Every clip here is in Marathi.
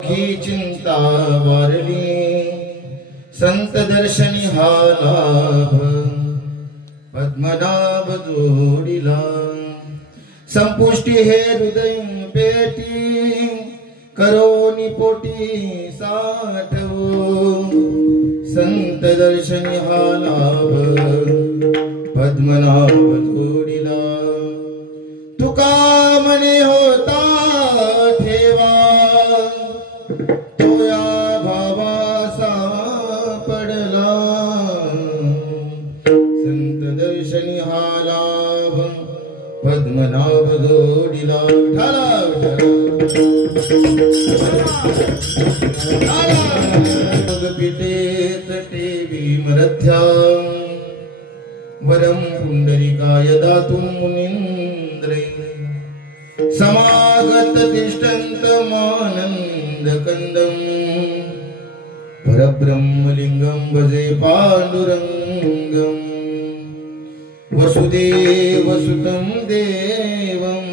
ही चिंता वारली संत दर्शनी हा लाभ पद्मनाभ जोडिला संपुष्टी हे हृदय पेटी करोनी पोटी साठवू संत दर्शनी हा लाभ पद्मनाभ जोडिला तुका मने होता ठेवा तो या भावासा पडला संत दर्शनी हा लाभ पद्मनाभ जोडिला पिते तटे भीमरथ्या वरम पुंडरीकाय दातुं मुनींद्रे समागत तिष्ठन्तमानन्द कंदं परब्रह्मलिंगं भजे पांडुरंगं वसुदेवसुतं देवं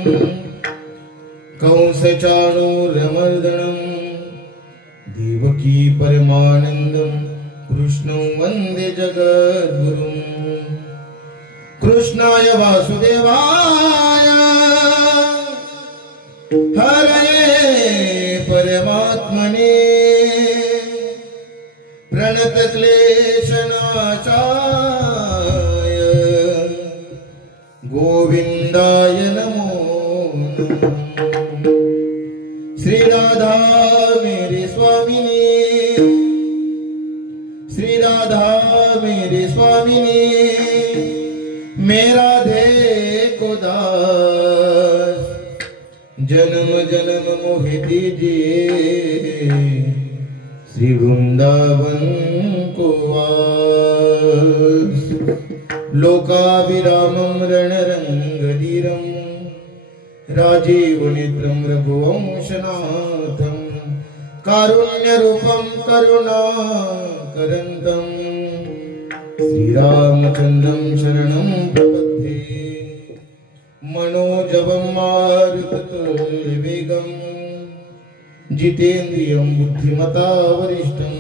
कंसचाणूरमर्दनं देवकी परमानन्दं कृष्णं वन्दे जगद्गुरुं कृष्णाय वासुदेवाय हरये परमात्मने प्रणत क्लेशनाशाय गोविंदाय नमो श्री राधा मेरे स्वामिनी श्री राधा मेरे स्वामिनी मेरा धे को दास जन्म जन्म मोहि दीजिए श्री वृंदावन को वास लोकाभिरामं रणरंगधीरं राजीव नेत्रं रघुवंशनाथं कारुण्यरूपं करुणाकरन्तं श्रीरामचन्द्रं शरणं प्रपद्ये मनोजवं मारुततुल्यवेगं जितेन्द्रियं बुद्धिमता वरिष्ठं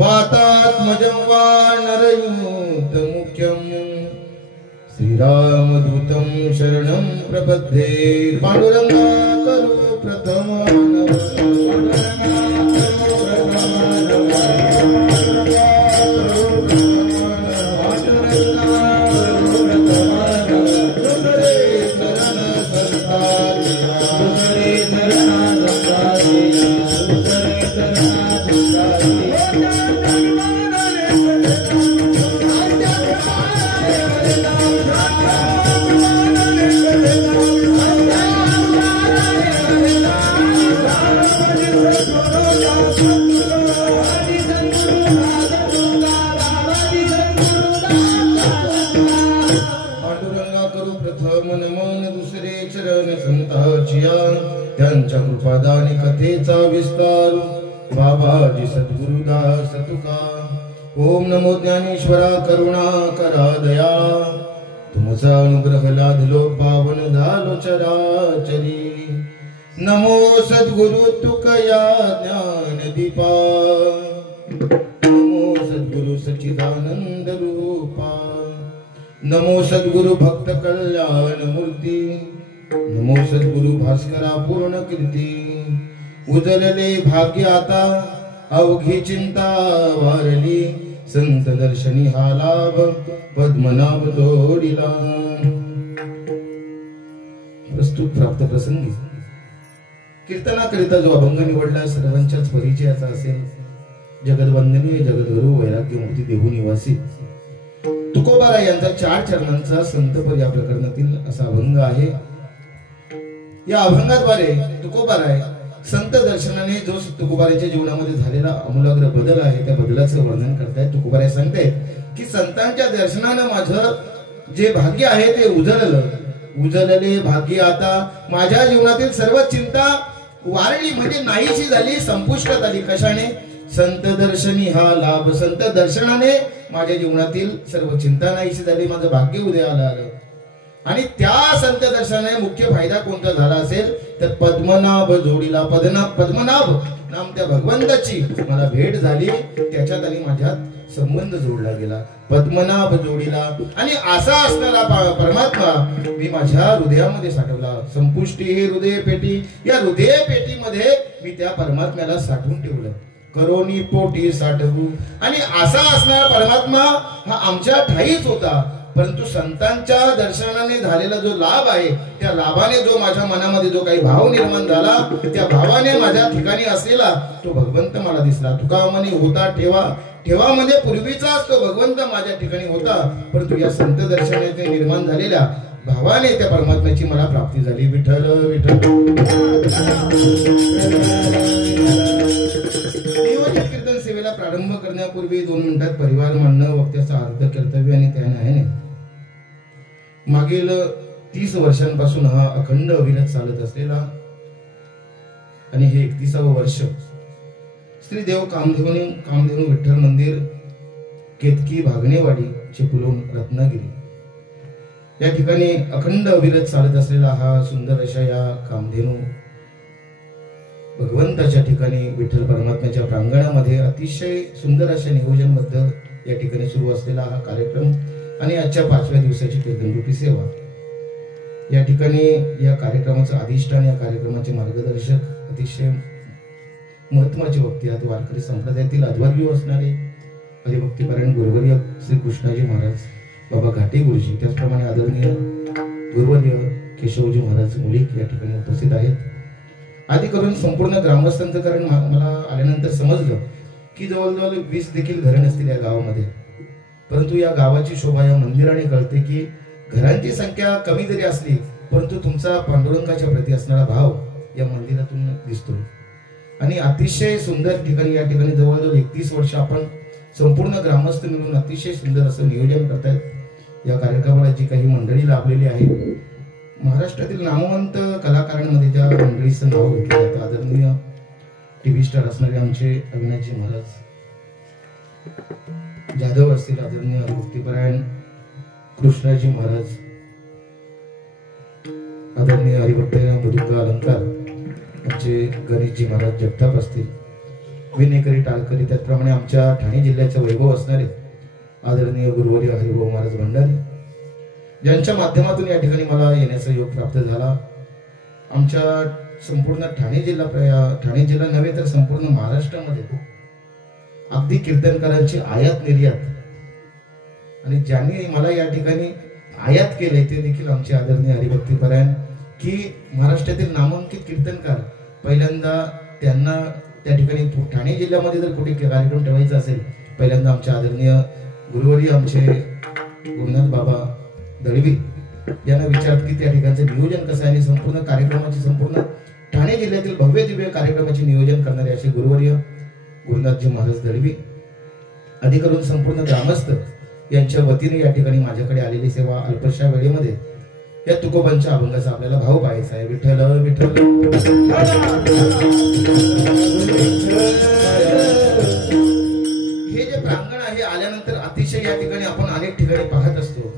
वातात्मजं वानरयूतमुख्यं श्रीरामदूतं शरणं प्रपद्ये पांडुरंगा करो प्रथम त्यांच्या कृपादानी कथेचा विस्तार बाबाजी सद्गुरुदास तुका ओम नमो ज्ञानेश्वरा करुणा करा दया तुमचा अनुग्रह लादलो पावन झालो चराचरी नमो सद्गुरु तुकया ज्ञान दीपा नमो सद्गुरु सच्चिदानंद रूपा नमो सद्गुरु भक्त कल्याण मूर्ती नमो सद्गुरु भास्करा पूर्ण कीर्ती उजलले भाग्य आता अवघी चिंता वारली संत दर्शनी हा लाभ पद्मनाभ जोडिला प्रस्तुत प्राप्त प्रसंगी कीर्तनाकरिता जो अभंग निवडला सर्वांच्याच परिचयाचा असेल जगदवंदनीय जगद्गुरु वैराग्यमूर्ती देहू निवासी तुकोबाराय यांचा 4 चरणांचा संतपर या प्रकरणातील असा अभंग आहे। या अभंगाद्वारे तुकोबाराय संत दर्शनाने जो तुकोबाराच्या जीवनामध्ये झालेला आमूलाग्र बदल आहे त्या बदलाचं वर्णन करतायत। तुकोबाराय सांगते की संतांच्या दर्शनाने माझं जे भाग्य आहे ते उजळले भाग्य आता माझ्या जीवनातील सर्व चिंता वारली म्हणजे नाहीशी झाली संपुष्टात आली। कशाने? संत दर्शनी हा लाभ संत दर्शनाने माझ्या जीवनातील सर्व चिंता नाहीशी झाली माझं भाग्य उदयाला आलं। आणि त्या संत दर्शनाने मुख्य फायदा कोणता झाला असेल तर पद्मनाभ जोडीला पद्मनाभ नाम त्या भगवंताची मला भेट झाली, त्याच्यात आणि माझ्यात संबंध जोडला गेला पद्मनाभ जोडीला. आणि असा असणारा परमात्मा मी माझ्या हृदयामध्ये साठवला. संपुष्टी ही हृदय पेटी, या हृदय पेटीमध्ये मी त्या परमात्म्याला साठवून ठेवलं. करोनी पोटी साठवू. आणि असा असणारा परमात्मा हा आमच्या ठाईच होता, परंतु संतांच्या दर्शनाने झालेला जो लाभ आहे त्या लाभाने जो माझ्या मनामध्ये जो काही भाव निर्माण झाला, त्या भावाने माझ्या ठिकाणी असलेला तो भगवंत मला दिसला. तुका म्हणे होता ठेवा. ठेवा म्हणजे पूर्वीचाच तो भगवंत माझ्या ठिकाणी होता, परंतु या संत दर्शनाने निर्माण झालेल्या भावाने त्या परमात्म्याची मला प्राप्ती झाली. विठ्ठल विठ्ठल. नियोजित कीर्तन सेवेला प्रारंभ करण्यापूर्वी 2 मिनिटात परिवार मांडणं वक्त्याचा अर्ध कर्तव्य आणि त्याने आहे. मागील 30 वर्षांपासून हा अखंड अविरत चालत असलेला आणि हे 31वे वर्ष श्री देव कामधेनू विठ्ठल मंदिर, केतकी भागणेवाडी, चिपळूण, रत्नागिरी या ठिकाणी अखंड अविरत चालत असलेला हा सुंदर अशा या कामधेनू भगवंताच्या ठिकाणी विठ्ठल परमात्म्याच्या प्रांगणामध्ये अतिशय सुंदर अशा नियोजनबद्ध या ठिकाणी सुरू असलेला हा कार्यक्रम आणि आजच्या 5व्या दिवसाची कीर्तनरूपी सेवा. या ठिकाणी या कार्यक्रमाचं अधिष्ठान, या कार्यक्रमाचे मार्गदर्शक अतिशय महत्वाचे वक्ते आहेत. वारकरी संप्रदायातील आध्वर्यू असणारे हरिभक्तीपरायण गुरुवर्य श्री कृष्णाजी महाराज बाबा घाटे गुरुजी, त्याचप्रमाणे आदरणीय गुरुवर्य केशवजी महाराज मुलीक या ठिकाणी उपस्थित आहेत. आधी करून संपूर्ण ग्रामस्थांचं, कारण मला आल्यानंतर समजलं की जवळजवळ 20 देखील घरं नसतील या गावामध्ये, परंतु या गावाची शोभा या मंदिराने कळते की घरांची संख्या कमी जरी असली परंतु तुमचा पांडुरंगाच्या प्रती असणारा भाव या मंदिरातून दिसतो. आणि अतिशय सुंदर ठिकाणी या ठिकाणी जवळजवळ 31 वर्ष आपण संपूर्ण ग्रामस्थ मिळून अतिशय सुंदर असं नियोजन करतायत. या कार्यक्रमाला जी काही मंडळी लाभलेली आहे, महाराष्ट्रातील नामवंत कलाकारांमध्ये ज्या मंडळीचं नाव घेतलं जातं, आदरणीय टीव्ही स्टार असणारे आमचे अविनाशजी महाराज जाधव असतील, आदरणीय हरिभक्तीपरायण कृष्णाजी महाराज, आदरणीय हरिभक्तीपरायण मधुकर अलंकार आमचे गणेशजी महाराज जगताप असतील, विनेकरी टाळकरी, त्याचप्रमाणे आमच्या ठाणे जिल्ह्याचे वैभव असणारे आदरणीय गुरुवर्य हरिभाऊ महाराज भंडारी, ज्यांच्या माध्यमातून या ठिकाणी मला येण्याचा योग प्राप्त झाला. आमच्या संपूर्ण ठाणे जिल्हा नव्हे तर संपूर्ण महाराष्ट्रामध्ये अगदी कीर्तनकारांची आयात निर्यात, आणि ज्यांनी मला या ठिकाणी आयात केले ते देखील आमचे आदरणीय हरिभक्तीपरायण, की महाराष्ट्रातील नामांकित कीर्तनकार पहिल्यांदा त्यांना त्या ठिकाणी ठाणे जिल्ह्यामध्ये जर कुठे कार्यक्रम ठेवायचा असेल, पहिल्यांदा आमचे आदरणीय गुरुवर्य आमचे गुरुनाथ बाबा दळवी यांना विचारत की त्या ठिकाणचं नियोजन कसं आहे, आणि संपूर्ण कार्यक्रमाची, संपूर्ण ठाणे जिल्ह्यातील भव्य दिव्य कार्यक्रमाचे नियोजन करणारे असे गुरुवर्य गुरुनाथजी महाराज दळवी, अधिकरून संपूर्ण ग्रामस्थ यांच्या वतीने या ठिकाणी माझ्याकडे आलेली सेवा अल्पशा वेळेमध्ये या तुकोबांच्या अभंगाचा आपल्याला भाव पाहायचा आहे. विठ्ठल विठ्ठल. हे जे प्रांगण आहे, आल्यानंतर अतिशय या ठिकाणी आपण अनेक ठिकाणी पाहत असतो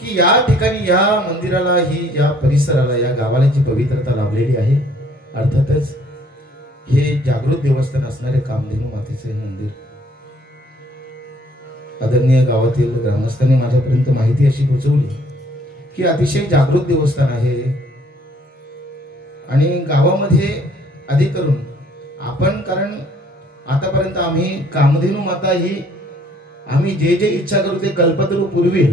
की या ठिकाणी या मंदिराला, ही या परिसराला, या गावाला जी पवित्रता लाभलेली आहे, अर्थातच हे जागृत देवस्थान असणारे कामधेनू मातेचे हे मंदिर. आदरणीय गावातील ग्रामस्थांनी माझ्यापर्यंत माहिती अशी पोहोचवली की अतिशय जागृत देवस्थान आहे, आणि गावामध्ये अधिक करून आपण, कारण आतापर्यंत आम्ही कामधेनू माता ही आम्ही जे जे इच्छा करू ते कल्पतरू पूर्वी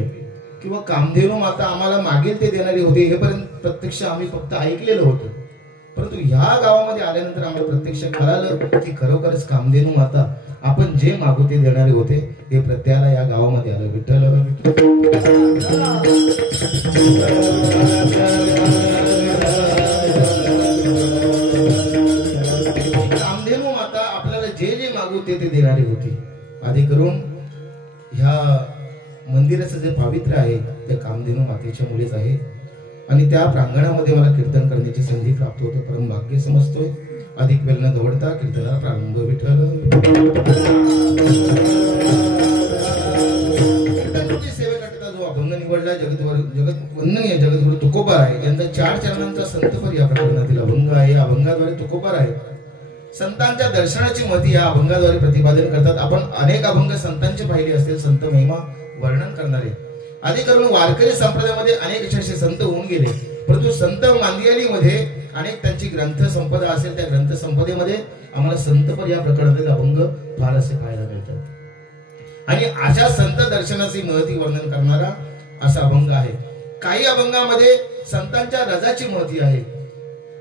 किंवा कामधेनू माता आम्हाला मागेल ते देणारी होती, हे पर्यंत प्रत्यक्ष आम्ही फक्त ऐकलेलं होतं. परंतु ह्या गावामध्ये आल्यानंतर आम्हाला प्रत्यक्ष कळालं की खरोखरच कामधेनू माता आपण जे मागू ते देणारे होते, हे प्रत्ययाला या गावामध्ये आलं. विठ्ठल कामधेनू माता आपल्याला जे जे मागू ते देणारी होती. आधी करून ह्या मंदिराचं जे पावित्र्य आहे ते कामधेनू मातेच्या मुळेच आहे, आणि त्या प्रांगणामध्ये मला कीर्तन करण्याची संधी प्राप्त होतं. परम भाग्य समजतोय. अधिक वेळ न दवडता कीर्तनाला प्रारंभ. विठ्ठल. कीर्तनाची सेवेकरता जो अभंग निवडला जगत वंदनीय जगद्गुरु तुकोबाराय यांचा 4 चरणांचा संतपर या प्रकरणातील अभंग आहे. अभंगाद्वारे तुकोबाराय संतांच्या दर्शनाची महती या अभंगाद्वारे प्रतिपादन करतात. आपण अनेक अभंग संतांचे पाहिले असतील, संत महिमा वर्णन करणारे. आधी करून वारकरी संप्रदायामध्ये अनेक असे संत होऊन गेले, परंतु संत मांदियालीमध्ये अनेक त्यांची ग्रंथ संपदा असेल, त्या ग्रंथ संपदेमध्ये आम्हाला संतपर या प्रकरणातील अभंग फार असे पाहायला मिळतात. आणि अशा संत दर्शनाची महती वर्णन करणारा असा अभंग आहे. काही अभंगामध्ये संतांच्या रजाची महती आहे,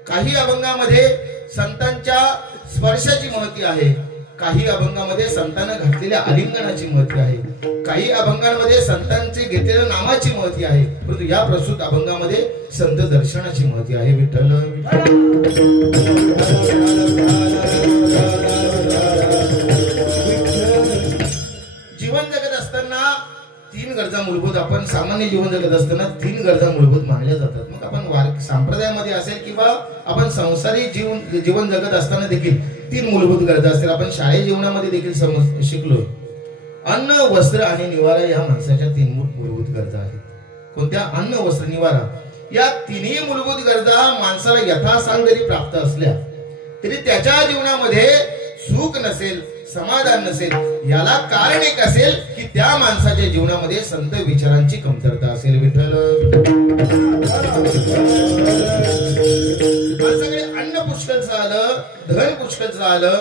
काही अभंगामध्ये संतांच्या स्पर्शाची महती आहे, काही अभंगामध्ये संतांना घातलेल्या आलिंगनाची महती आहे, काही अभंगांमध्ये संतांचे घेतलेल्या नामाची महती आहे, परंतु या प्रस्तुत अभंगामध्ये संत दर्शनाची महती आहे. विठ्ठल जीवन जगत असताना 3 गरजा मूलभूत, आपण सामान्य जीवन जगत असताना 3 गरजा मूलभूत मानल्या जातात. मग आपण संप्रदायामध्ये असेल किंवा आपण संसारी जीवन जगत असताना देखील 3 मूलभूत गरजा असतील. आपण शाळेत जीवनामध्ये देखील शिकलो. अन्न, वस्त्र आणि निवारा या माणसाच्या 3 मूलभूत गरजा आहेत. कोणत्या? अन्न, वस्त्र, निवारा. या 3ही मूलभूत गरजा माणसाला यथासांग जरी प्राप्त असल्या तरी त्याच्या जीवनामध्ये सुख नसेल, समाधान नसेल. याला कारण एक असेल की त्या माणसाच्या जीवनामध्ये संत विचारांची कमतरता असेल. विठ्ठल माणसाकडे अन्न पुष्कळचं आलं, धन पुष्कळचं आलं,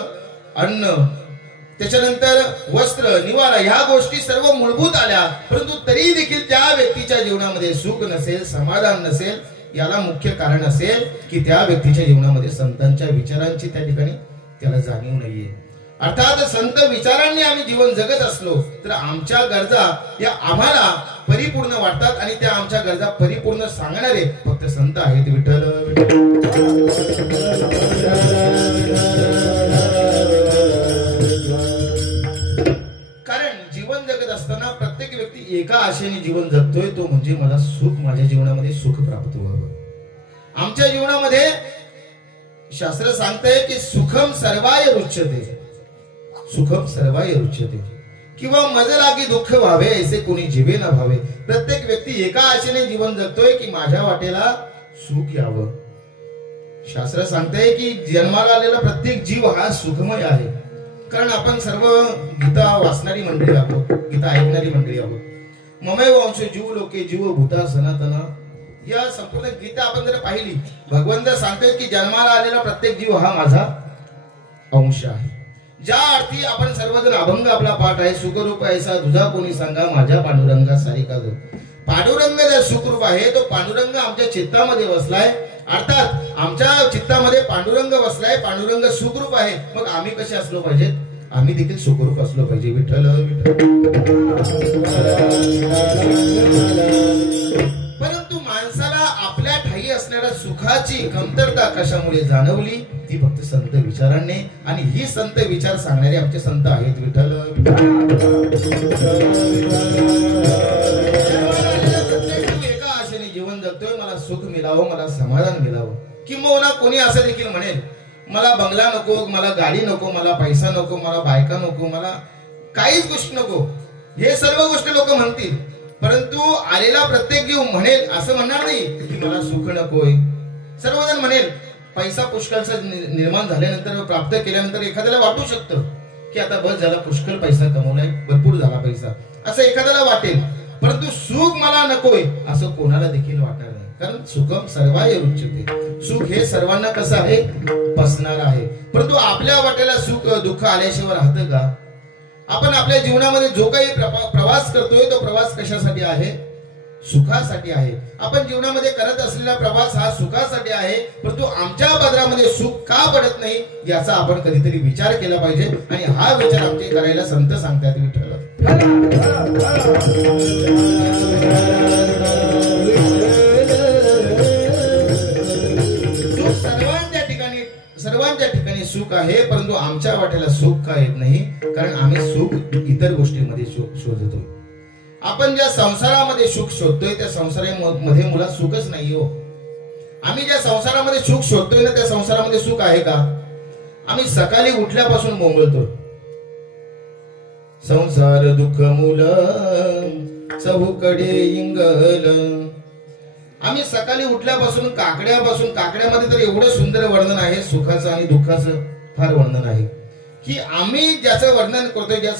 अन्न, त्याच्यानंतर वस्त्र, निवारा, ह्या गोष्टी सर्व मूलभूत आल्या, परंतु तरी देखील त्या व्यक्तीच्या जीवनामध्ये सुख नसेल, समाधान नसेल. याला मुख्य कारण असेल की त्या व्यक्तीच्या जीवनामध्ये संतांच्या विचारांची त्या ठिकाणी त्याला जाणीव नाहीये. अर्थात संत विचारांनी आम्ही जीवन जगत असलो तर आमच्या गरजा या आम्हाला परिपूर्ण वाटतात आणि त्या आमच्या गरजा परिपूर्ण सांगणारे फक्त संत आहेत. विठ्ठल कारण जीवन जगत असताना प्रत्येक व्यक्ती एका आशेने जीवन जगतोय, तो म्हणजे मला सुख, माझ्या जीवनामध्ये सुख प्राप्त व्हावं. आमच्या जीवनामध्ये शास्त्र सांगतंय की सुखम सर्वाय रुच्यते, सुखम सर्वाय रुच्यते, किंवा मज लागी दुःख व्हावे ऐसे कोणी जीवे न भावे. प्रत्येक व्यक्ती एका आशेने जीवन जगतोय की माझ्या वाटेला सुख यावं. शास्त्र सांगतंय की जन्माला आलेला प्रत्येक जीव हा सुखमय आहे. कारण आपण सर्व गीता वाचणारी मंडळी आहोत, गीता ऐकणारी मंडळी आहोत. ममैव अंश जीव लोके जीव भूता सनातना, या संपूर्ण गीता आपण जर पाहिली, भगवंत सांगतोय की जन्माला आलेला प्रत्येक जीव हा माझा अंश आहे. ज्या अर्थी आपण सर्वजण अभंग आपला पाठ आहे, सुखरूप ऐसा तुझा कोणी सांगा माझ्या पांडुरंगा सारिका जो. पांडुरंग जर सुखरूप आहे तो पांडुरंग आमच्या चित्तामध्ये बसलाय. अर्थात आमच्या चित्तामध्ये पांडुरंग बसलाय, पांडुरंग सुखरूप आहे. मग आम्ही कसे असलो पाहिजेत? आम्ही देखील सुखरूप असलो पाहिजे. विठ्ठल परंतु माणसाला आपल्या ठाई असणाऱ्या सुखाची कमतरता कशामुळे जाणवली? ती फक्त संत विचारांनी, आणि ही संत विचार सांगणारे आमचे संत आहेत. विठ्ठल एका आशेने जीवन जगतोय, मला सुख मिळावं, मला समाधान मिळावं. किंवा कोणी असं देखील म्हणेल मला बंगला नको, मला गाडी नको, मला पैसा नको, मला बायका नको, मला काहीच गोष्ट नको. हे सर्व गोष्टी लोक म्हणतील, परंतु आलेला प्रत्येक जीव म्हणेल असं म्हणणार नाही की मला सुख नकोय. सर्वजण म्हणेल. पैसा पुष्कळचा निर्माण झाल्यानंतर, प्राप्त केल्यानंतर एखाद्याला वाटू शकतं की आता बस झाला, पुष्कळ पैसा कमवलाय, भरपूर झाला पैसा, असं एखाद्याला वाटेल. परंतु सुख मला नकोय असं कोणाला देखील वाटणार नाही. कारण सुखम सर्वाय रुच्यते, सुख हे सर्वांना कसं आहे? पसणार आहे. परंतु आपल्या वाटेला सुख दुःख आल्याशिवाय राहतं का? आपण आपल्या जीवनामध्ये जो काही प्रवास करतोय तो प्रवास कशासाठी आहे? सुखासाठी आहे. आपण जीवनामध्ये करत असलेला प्रवास हा सुखासाठी आहे, परंतु आमच्या पदरामध्ये सुख का पडत नाही याचा आपण कधीतरी विचार केला पाहिजे. आणि हा विचार आमचे करायला संत सांगतात. विठ्ठल सर्वांच्या ठिकाणी सुख आहे, परंतु आमच्या वाटेला सुख का येत नाही? कारण आम्ही सुख इतर गोष्टींमध्ये शोधतोय. आपण ज्या संसारामध्ये सुख शोधतोय त्या संसारामध्ये मुळात सुखच नाही हो. आम्ही ज्या संसारामध्ये सुख शोधतोय ना त्या संसारामध्ये सुख आहे का? आम्ही सकाळी उठल्यापासून बोंबलतोय संसार दुःख मूल चहूकडे इंगल. आम्ही सकाळी उठल्यापासून काकड्यामध्ये तर एवढं सुंदर वर्णन आहे सुखाचं आणि दुःखाचं, फार वर्णन आहे की आम्ही ज्याचं वर्णन करतोय, ज्या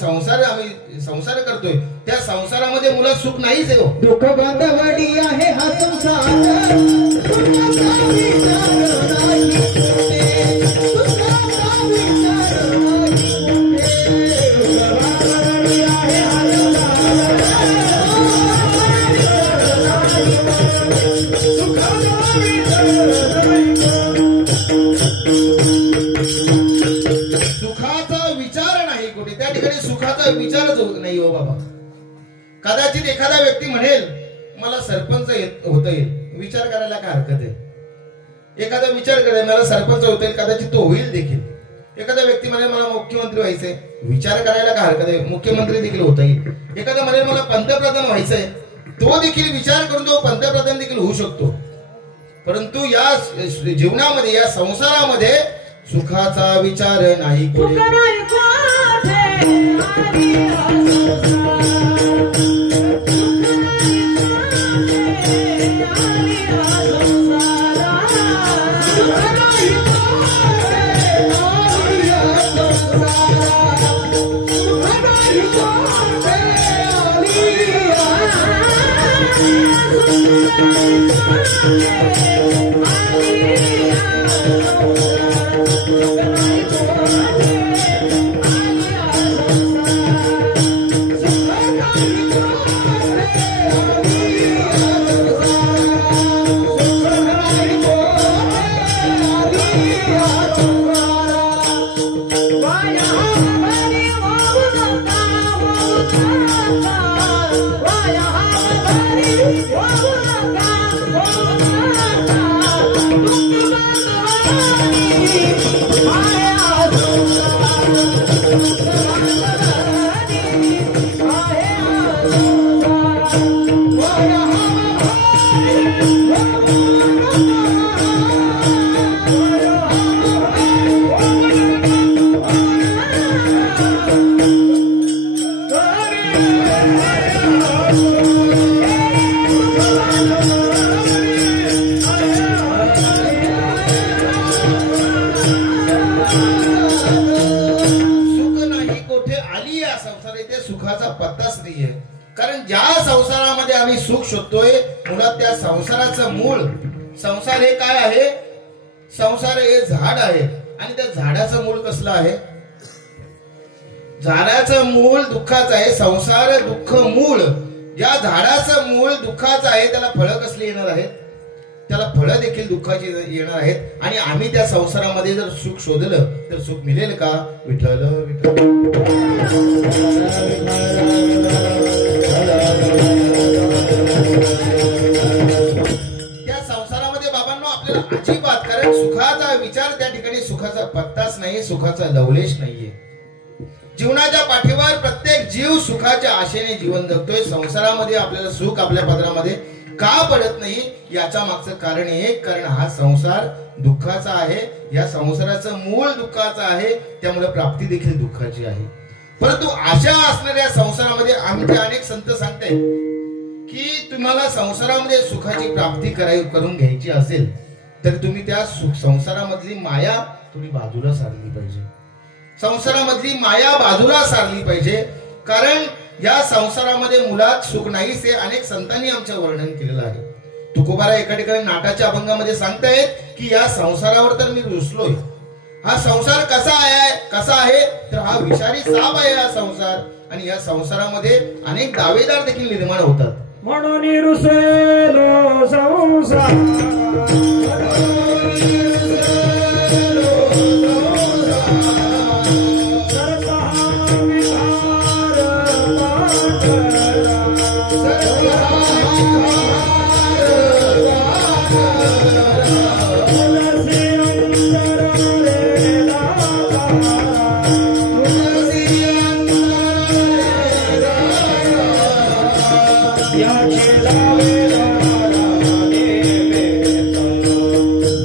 आम्ही संसार करतोय त्या संसारामध्ये मुलं सुख नाहीच आहे. दुःख बांधवडी आहे हा संसार. विचारच होत नाही हो बाबा. कदाचित एखादा व्यक्ती म्हणेल मला सरपंच होता येईल, विचार करायला काय हरकत आहे. एखादा विचार करेल मला सरपंच होता येईल, कदाचित तो होईल देखील. एखादा व्यक्ती म्हणेल मला मुख्यमंत्री व्हायचंय, विचार करायला काय हरकत आहे, मुख्यमंत्री देखील होता येईल. एखादा म्हणेल मला पंतप्रधान व्हायचंय, तो देखील विचार करून तो पंतप्रधान देखील होऊ शकतो. परंतु या जीवनामध्ये, या संसारामध्ये सुखाचा विचार नाही. कारण ज्या संसारामध्ये आम्ही सुख शोधतोय, मुळात त्या संसाराचं मूळ, संसार हे काय आहे, संसार हे झाड आहे. आणि त्या झाडाचं मूळ कसलं आहे, झाडाचं मूळ दुःखाचं आहे. संसार दुःख मूळ, ज्या झाडाचं मूळ दुःखाचं आहे त्याला फळं कसली येणार आहेत, त्याला फळं देखील दुःखाची येणार आहेत. आणि आम्ही त्या संसारामध्ये जर सुख शोधलं तर सुख मिळेल का. विठ्ठल त्या संसारामध्ये बाबांनो आपल्याला अजिबात, कारण सुखाचा विचार त्या ठिकाणी, सुखाचा पत्ताच नाही, सुखाचा लवलेश नाहीये. जीवनाच्या पाठीवर प्रत्येक जीव सुखाच्या आशेने जीवन जगतोय. संसारामध्ये आपल्याला सुख आपल्या पदरामध्ये का पडत नाही, याच्या मागचं कारण एक, कारण हा संसार दुःखाचा आहे. या संसाराचं मूळ दुःखाचं आहे, त्यामुळे प्राप्ती देखील दुःखाची आहे. परंतु अशा असणाऱ्या संसारामध्ये आमचे अनेक संत सांगतायत की तुम्हाला संसारामध्ये सुखाची प्राप्ती करून घ्यायची असेल तर तुम्ही त्या संसारामधली माया थोडी बाजूला सारली पाहिजे. संसारामधली माया बाजूला सारली पाहिजे, कारण या संसारामध्ये मुळात सुख नाहीच हे अनेक संतांनी आमचं वर्णन केलेलं आहे. तुकोबारा एका ठिकाणी नाटाच्या अभंगामध्ये सांगतायत की या संसारावर तर मी रुसलोय. हा संसार कसा आहे तर हा विषारी साप आहे हा संसार. आणि या संसारामध्ये अनेक दावेदार देखील निर्माण होतात. म्हणून रुसलो संसार,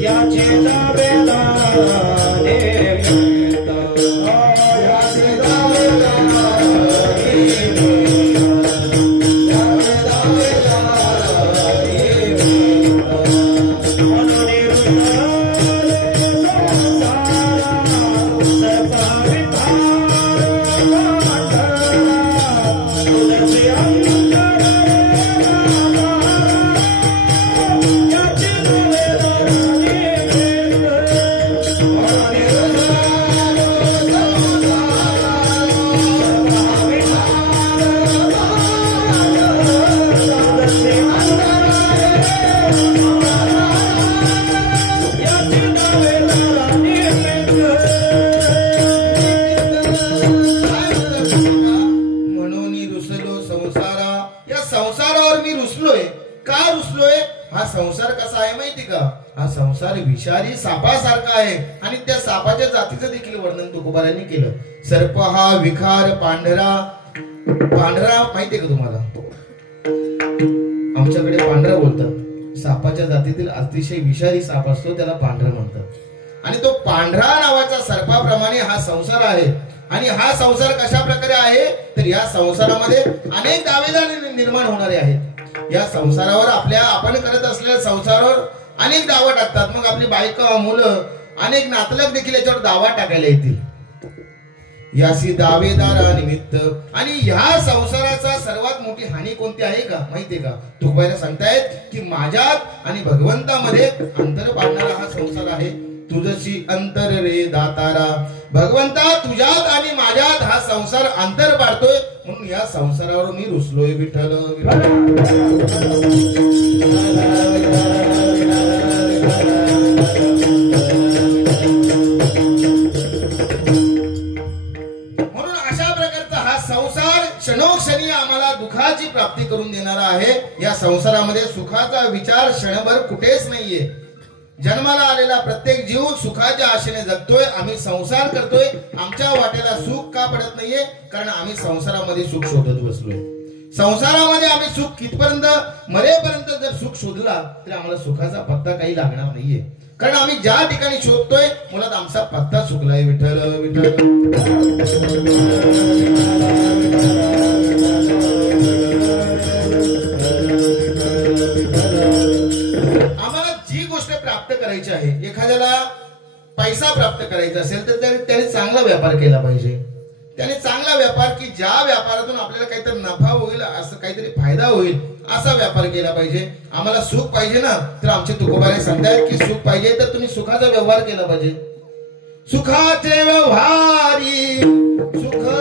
याचे विषारी सापासारखा आहे आणि त्या सापाच्या जातीचं देखील वर्णन तुकोबारांनी केलं. सर्प हा विखार पांढरा माहितीये का तुम्हाला? आमच्याकडे पांढरा बोलतात. सापाच्या जातीतील अतिशय विषारी साप असतो त्याला पांढरा म्हणतात. आणि तो पांढरा नावाच्या सर्पाप्रमाणे हा संसार आहे. आणि हा संसार कशा प्रकारे आहे तर या संसारामध्ये अनेक दावेदार निर्माण होणारे आहेत. या संसारावर आपण करत असलेल्या संसारावर अनेक दावा टाकतात. मग आपली बायका मुलं अनेक नातलग देखील याच्यावर दावा टाकायला येतील. यासी दावेदारा निमित्त. आणि ह्या संसाराचा सर्वात मोठी हानी कोणती आहे का माहितीये का? तुकोबारा सांगतायत की माझ्यात आणि भगवंतामध्ये अंतर पाडणारा हा संसार आहे. तुझशी अंतर रे दातारा. भगवंता तुझ्यात आणि माझ्यात हा संसार अंतर पाडतोय म्हणून या संसारावर मी रुसलोय विठ्ठल. म्हणून अशा प्रकारचा हा संसार क्षणोक्षणी आम्हाला दुःखाची प्राप्ती करून देणारा आहे. या संसारामध्ये सुखाचा विचार क्षणभर कुठेच नाहीये. जन्माला आलेला प्रत्येक जीव सुखाच्या आशेने जगतोय. आम्ही संसार करतोय. आमच्या वाट्याला सुख का पडत नाहीये? कारण आम्ही संसारामध्ये सुख शोधत बसलोय. संसारामध्ये आम्ही सुख कितपर्यंत मरेपर्यंत जर सुख शोधला तर आम्हाला सुखाचा पत्ता काही लागणार नाहीये. कारण आम्ही ज्या ठिकाणी शोधतोय मुळात आमचा पत्ता चुकलाय विठ्ठल आम्हाला जी गोष्ट प्राप्त करायची आहे. एखाद्याला पैसा प्राप्त करायचा असेल तर त्याने चांगला व्यापार केला पाहिजे. त्याने चांगला व्यापार की ज्या व्यापारातून आपल्याला काहीतरी नफा होईल, असं काहीतरी फायदा होईल असा व्यापार केला पाहिजे. आम्हाला सुख पाहिजे ना तर आमचे तुकोबारे सांगतायत की सुख पाहिजे तर तुम्ही सुखाचा व्यवहार केला पाहिजे. सुखाचे व्यवहारी सुख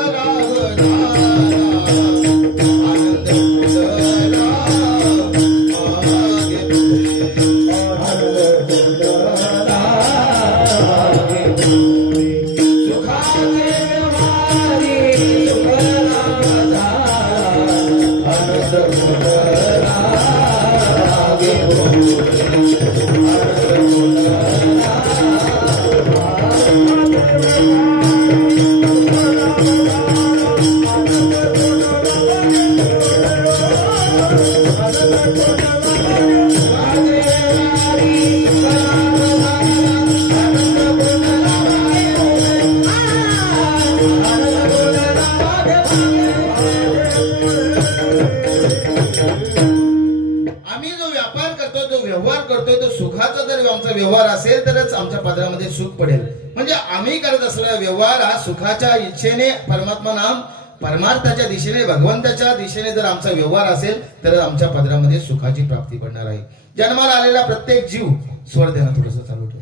व्यवहार असेल तरच आमच्या पदरामध्ये सुख पडेल. म्हणजे आम्ही करत असलेला व्यवहार हा सुखाच्या इच्छेने परमात्मा नाम परमार्थाच्या दिशेने भगवंताच्या दिशेने जर आमचा व्यवहार असेल तर आमच्या पदरामध्ये सुखाची प्राप्ती पडणार आहे. जन्माला आलेला प्रत्येक जीव स्वर देणं थोडस चालू ठेवा.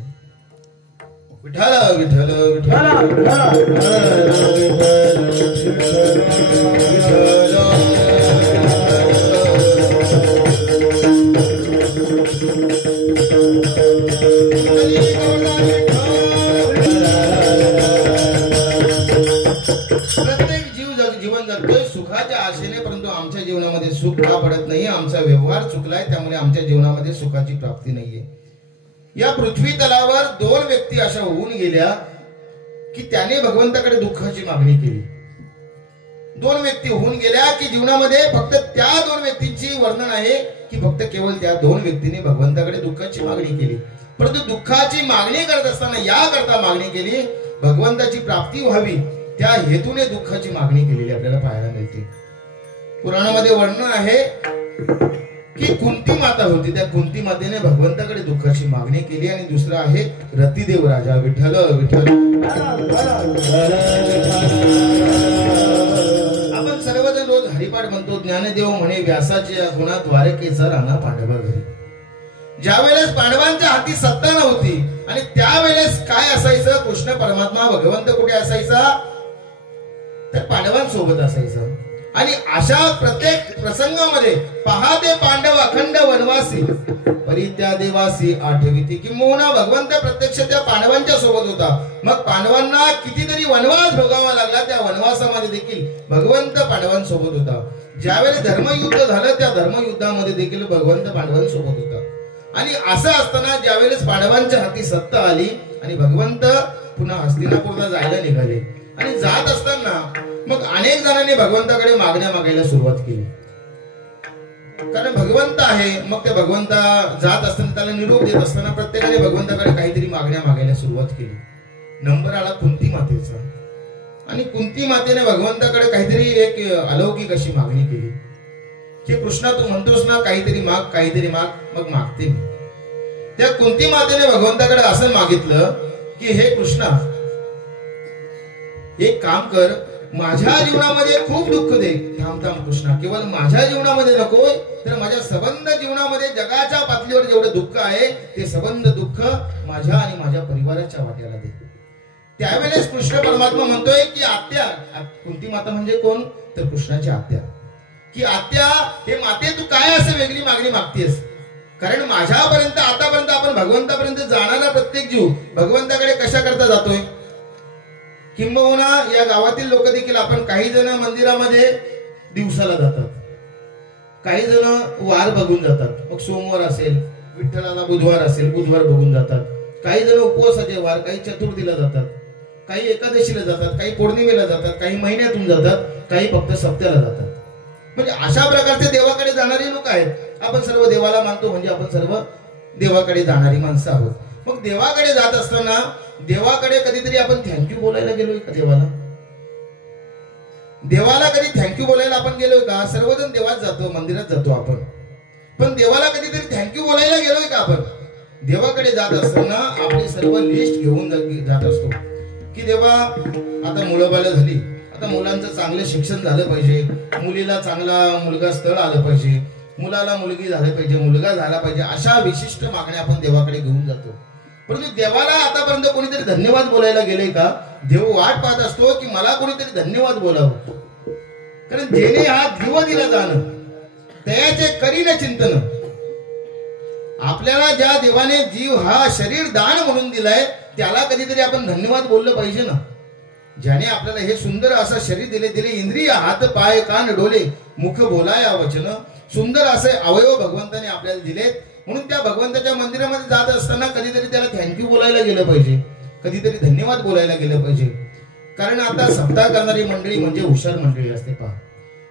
विठ्ठल विठ्ठल प्रत्येक जीवन जगतोय सुखाच्या आशेने, परंतु आमच्या जीवनामध्ये सुख का पडत नाही? आमचा व्यवहार चुकलाय, त्यामुळे आमच्या जीवनामध्ये सुखाची प्राप्ती नाहीये. या पृथ्वी तलावर दोन व्यक्ती अशा होऊन गेल्या की त्याने भगवंताकडे दुःखाची मागणी केली. दोन व्यक्ती होऊन गेल्या की जीवनामध्ये फक्त त्या दोन व्यक्तींची वर्णन आहे की फक्त केवळ त्या दोन व्यक्तींनी भगवंताकडे दुःखाची मागणी केली. परंतु दुःखाची मागणी करत असताना या करता मागणी केली भगवंताची प्राप्ती व्हावी, त्या हेतूने दुःखाची मागणी केलेली आपल्याला पाहायला मिळते. पुराणामध्ये वर्णन आहे की कुंती माता होती, त्या कुंती मातेने भगवंताकडे दुःखाची मागणी केली. आणि दुसरा आहे रतिदेव राजा. विठ्ठल विठ्ठल आपण सर्वजण रोज हरिपाठ म्हणतो. ज्ञानदेव म्हणे व्यासाच्या गुणा द्वारकेचा राणा पांडवा घरी. ज्या वेळेस पांडवांच्या हाती सत्ता नव्हती आणि त्यावेळेस काय असायचं? कृष्ण परमात्मा भगवंत कुठे असायचा तर पांडवांसोबत असायचा. आणि अशा प्रत्येक प्रसंगामध्ये पहा ते पांडव अखंड वनवासी परित्या देवासी आठविती. किंबहुना भगवंत प्रत्यक्ष त्या पांडवांच्या सोबत होता. मग पांडवांना कितीतरी वनवास भोगावा लागला, त्या वनवासामध्ये देखील भगवंत पांडवांसोबत होता. ज्यावेळेस धर्मयुद्ध झालं त्या धर्मयुद्धामध्ये देखील भगवंत पांडवांसोबत होता. आणि असं असताना ज्यावेळेस पांडवांच्या हाती सत्ता आली आणि भगवंत पुन्हा हस्तिनापूरला जायला निघाले आणि जात असताना मग अनेक जणांनी भगवंताकडे मागण्या मागायला सुरुवात केली. कारण भगवंत आहे. मग त्या भगवंता जात असताना त्याला निरोप देत असताना प्रत्येकाने भगवंताकडे काहीतरी मागण्या मागायला सुरुवात केली. नंबर आला कुंती मातेचा आणि कुंती मातेने भगवंताकडे काहीतरी एक अलौकिक अशी मागणी केली की कृष्णा तू म्हणतोस ना काहीतरी माग, मग मागते मी. त्या कुंती मातेने भगवंताकडे असं मागितलं की हे कृष्णा, एक काम कर, माझ्या जीवनामध्ये खूप दुःख दे. थांब कृष्णा, केवळ माझ्या जीवनामध्ये नको तर माझ्या सबंध जीवनामध्ये जगाच्या पातळीवर जेवढं दुःख आहे ते सबंध दुःख माझ्या आणि माझ्या परिवाराच्या वाट्याला दे. त्यावेळेस कृष्ण परमात्मा म्हणतोय की आत्या, कुंती माता म्हणजे कोण तर कृष्णाची आत्या, की आत्या हे माते तू काय असं वेगळी मागणी मागतेस. कारण माझ्यापर्यंत आतापर्यंत आपण भगवंतापर्यंत जाणारा प्रत्येक जीव भगवंताकडे कशा करता जातोय. किंबहुना या गावातील लोक देखील आपण काही जण मंदिरामध्ये दिवसाला जातात, काही जण वार बघून जातात. मग सोमवार असेल, विठ्ठलाला बुधवार असेल, बुधवार बघून जातात. काही जण उपवासाचे वार, काही चतुर्थीला जातात, काही एकादशीला जातात, काही पौर्णिमेला जातात, काही महिन्यातून जातात, काही फक्त सप्त्याला जातात. म्हणजे अशा प्रकारचे देवाकडे जाणारे लोक आहेत. आपण सर्व देवाला मानतो म्हणजे आपण सर्व देवाकडे जाणारी माणसं आहोत. मग देवाकडे जात असताना देवाकडे कधीतरी आपण थँक्यू बोलायला गेलोय का देवाला कधी थँक्यू बोलायला आपण गेलोय का. सर्वजण देवात जातो, मंदिरात जातो आपण, पण देवाला कधीतरी थँक्यू बोलायला गेलोय का आपण. देवाकडे जात असताना आपली सर्व लिस्ट घेऊन जात असतो की देवा आता मुलंबाळं झाली, आता मुलांचं चांगलं शिक्षण झालं पाहिजे, मुलीला चांगला मुलगा स्थळ आलं पाहिजे, मुलाला मुलगी झाली पाहिजे, मुलगा झाला पाहिजे. अशा विशिष्ट मागण्या आपण देवाकडे घेऊन जातो. परंतु देवाला आतापर्यंत कोणीतरी धन्यवाद बोलायला गेले का. देव वाट पाहत असतो की मला कोणीतरी धन्यवाद बोलावं. कारण जेणे हा जीव दिला जाणं त्याचे करीन चिंतन. आपल्याला ज्या देवाने जीव हा शरीर दान म्हणून दिलाय त्याला कधीतरी आपण धन्यवाद बोललं पाहिजे ना. ज्याने आपल्याला हे सुंदर असं शरीर दिले इंद्रिय, हात पाय कान डोळे मुख बोलाया वचन, सुंदर असे अवयव भगवंताने आपल्याला दिलेत. म्हणून त्या भगवंताच्या मंदिरामध्ये जात असताना कधीतरी त्याला थँक्यू बोलायला गेलं पाहिजे, कधीतरी धन्यवाद बोलायला गेलं पाहिजे. कारण आता सप्ताह करणारी मंडळी म्हणजे हुशार मंडळी असते. पहा,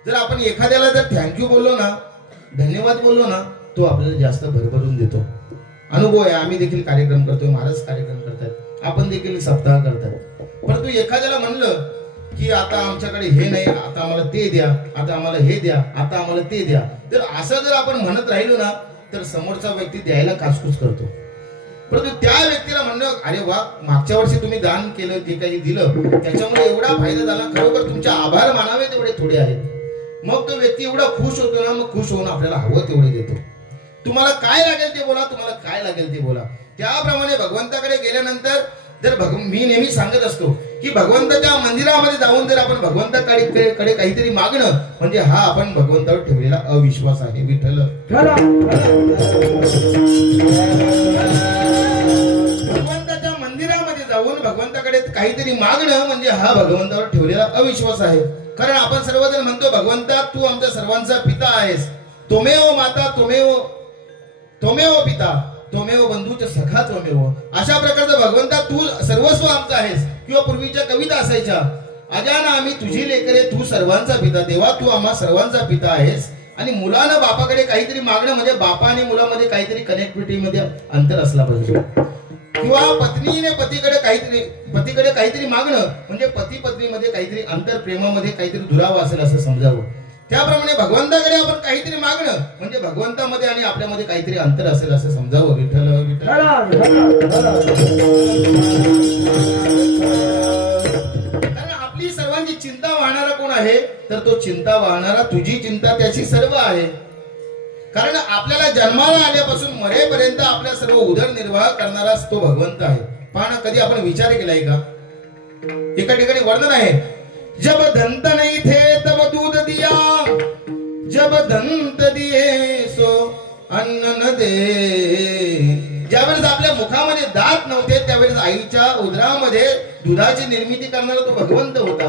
जर आपण एखाद्याला जर थँक्यू बोललो ना, धन्यवाद बोललो ना, तो आपल्याला जास्त भरभरून देतो. अनुभव आहे. आम्ही देखील कार्यक्रम करतोय, महाराज कार्यक्रम करतात, आपण देखील सप्ताह करतात. परंतु एखाद्याला म्हणलं की आता आमच्याकडे हे नाही, आता आम्हाला ते द्या, आता आम्हाला हे द्या, आता आम्हाला ते द्या, तर असं जर आपण म्हणत राहिलो ना तर समोरचा व्यक्ती द्यायला कासकूस करतो. परंतु त्या व्यक्तीला म्हणणं अरे वा, मागच्या वर्षी तुम्ही दान केलं, ते काही दिलं, त्याच्यामुळे एवढा फायदा झाला, खरोखर तुमचे आभार मानावे तेवढे थोडे आहेत. मग तो व्यक्ती एवढा खुश होतो ना, मग खुश होऊन आपल्याला हवं तेवढे देतो. तुम्हाला काय लागेल ते बोला, तुम्हाला काय लागेल ते बोला. त्याप्रमाणे भगवंताकडे गेल्यानंतर जर मी नेहमी सांगत असतो की भगवंताच्या मंदिरामध्ये जाऊन जर आपण भगवंताकडे काहीतरी मागणं म्हणजे हा आपण भगवंतावर ठेवलेला अविश्वास आहे. विठ्ठल, भगवंताच्या मंदिरामध्ये जाऊन भगवंताकडे काहीतरी मागणं म्हणजे हा भगवंतावर ठेवलेला अविश्वास आहे. कारण आपण सर्वजण म्हणतो भगवंता तू आमच्या सर्वांचा पिता आहेस, त्वमेव माता त्वमेव पिता त्वमेव बंधूच सखा त्वमेव. अशा प्रकारचं भगवंता तू सर्वस्व आमचं आहेस. किंवा पूर्वीच्या कविता असायच्या, अजाना आम्ही तुझी लेकरे, तू सर्वांचा पिता. देवा तू आम्हा सर्वांचा पिता आहेस. आणि मुलानं बापाकडे काहीतरी मागणं म्हणजे बापा आणि मुलामध्ये काहीतरी कनेक्टिव्हिटी मध्ये अंतर असला पाहिजे. किंवा पत्नीने पतीकडे काहीतरी मागणं म्हणजे पती पत्नीमध्ये काहीतरी अंतर, प्रेमामध्ये काहीतरी दुरावा असेल असं समजावं. त्याप्रमाणे भगवंताकडे आपण काहीतरी मागणं म्हणजे भगवंतामध्ये आणि आपल्यामध्ये काहीतरी अंतर असेल असं समजावं. विठ्ठल, कारण आपली सर्वांची चिंता वाहणारा कोण आहे तर तो चिंता वाहणारा, तुझी चिंता त्याची सर्व आहे. कारण आपल्याला जन्माला आल्यापासून मरेपर्यंत आपल्या सर्व उदरनिर्वाह करणारा तो भगवंत आहे. पहा ना, कधी आपण विचार केलाय का. एका ठिकाणी वर्णन आहे, जब दंत नहीं थे तब दूध दिया, जब दंत दिए सो अन्न न दे. ज्यावेळेस आपल्या मुखामध्ये दात नव्हते त्यावेळेस आईच्या उदरामध्ये दुधाची निर्मिती करणारा तो भगवंत होता.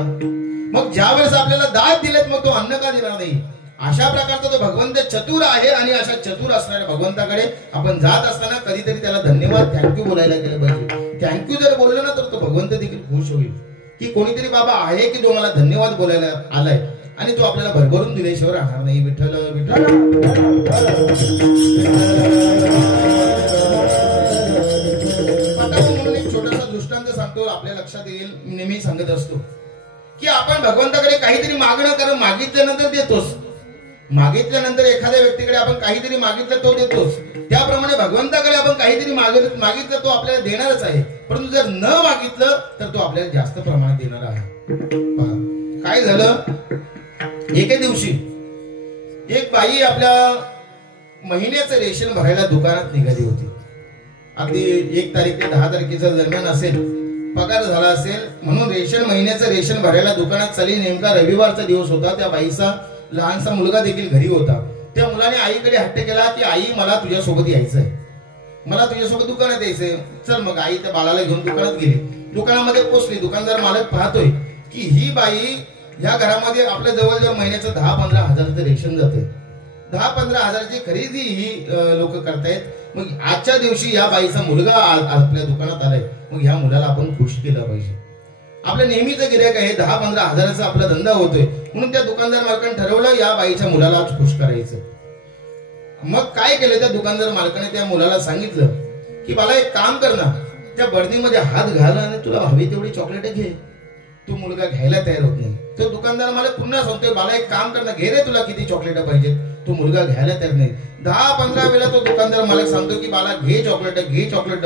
मग ज्यावेळेस आपल्याला दात दिलेत मग तो अन्न का देणार नाही. अशा प्रकारचा तो भगवंत चतुर आहे आणि अशा चतुर असणाऱ्या भगवंताकडे आपण जात असताना कधीतरी त्याला धन्यवाद थँक्यू बोलायला गेलं पाहिजे. थँक्यू जर बोललो ना तर तो भगवंत देखील खुश होईल की कोणीतरी बाबा आहे की तो मला धन्यवाद बोलायला आलाय आणि तो आपल्याला भरभरून दिल्याशिवाय राहणार नाही. विठ्ठल विठ्ठल. म्हणून एक छोटासा दृष्टांत सांगतो आपल्या लक्षात येईल. नेहमी सांगत असतो की आपण भगवंताकडे काहीतरी मागणं कारण मागितल्यानंतर देतोच. मागितल्यानंतर एखाद्या व्यक्तीकडे आपण काहीतरी मागितलं तो देतोच. त्याप्रमाणे भगवंताकडे आपण काहीतरी मागितलं तो आपल्याला देणारच आहे. परंतु जर न मागितलं तर तो आपल्याला जास्त प्रमाणात देणार आहे. काय झालं, एके दिवशी एक बाई आपल्या महिन्याचं रेशन भरायला दुकानात निघाली होती. अगदी 1 तारीख ते 10 तारखेच्या दरम्यान असेल, पगार झाला असेल म्हणून महिन्याचं रेशन भरायला दुकानात चालली. नेमका रविवारचा दिवस होता. त्या बाईचा लहानसा मुलगा देखील घरी होता. त्या मुलाने आईकडे हट्ट केला की आई मला तुझ्यासोबत यायचंय, मला तुझ्यासोबत दुकानात यायचंय. चल मग आई त्या बाळाला घेऊन दुकानात गेली. दुकानामध्ये पोहोचली. दुकानदार मालक पाहतोय की ही बाई या घरामध्ये आपल्या जवळजवळ महिन्याचं 10-15 हजाराचं रेशन जाते. 10-15 हजाराची खरेदी ही लोक करतायत. मग आजच्या दिवशी या बाईचा मुलगा आपल्या दुकानात आलाय. मग ह्या मुलाला आपण खुश केलं पाहिजे. आपल्या नेहमीचं गिऱ्हाईक आहे, 10-15 हजाराचा आपला धंदा होतोय म्हणून त्या दुकानदार मालकाने ठरवलं या बाईच्या मुलाला खुश करायचं. मग काय केलं, त्या दुकानदार मालकाने त्या मुलाला सांगितलं की मला एक काम कर ना, त्या बर्नीमध्ये हात घाल आणि तुला हवी तेवढी चॉकलेट घे. तो मुलगा घ्यायला तयार होत नाही. तो दुकानदार मला पुन्हा सांगतोय मला एक काम कर ना, घे रे तुला किती चॉकलेट पाहिजे. तो मुलगा घ्यायला तयार नाही. 10-15 वेळा तो दुकानदार मालक सांगतो की मला घे चॉकलेट घे चॉकलेट.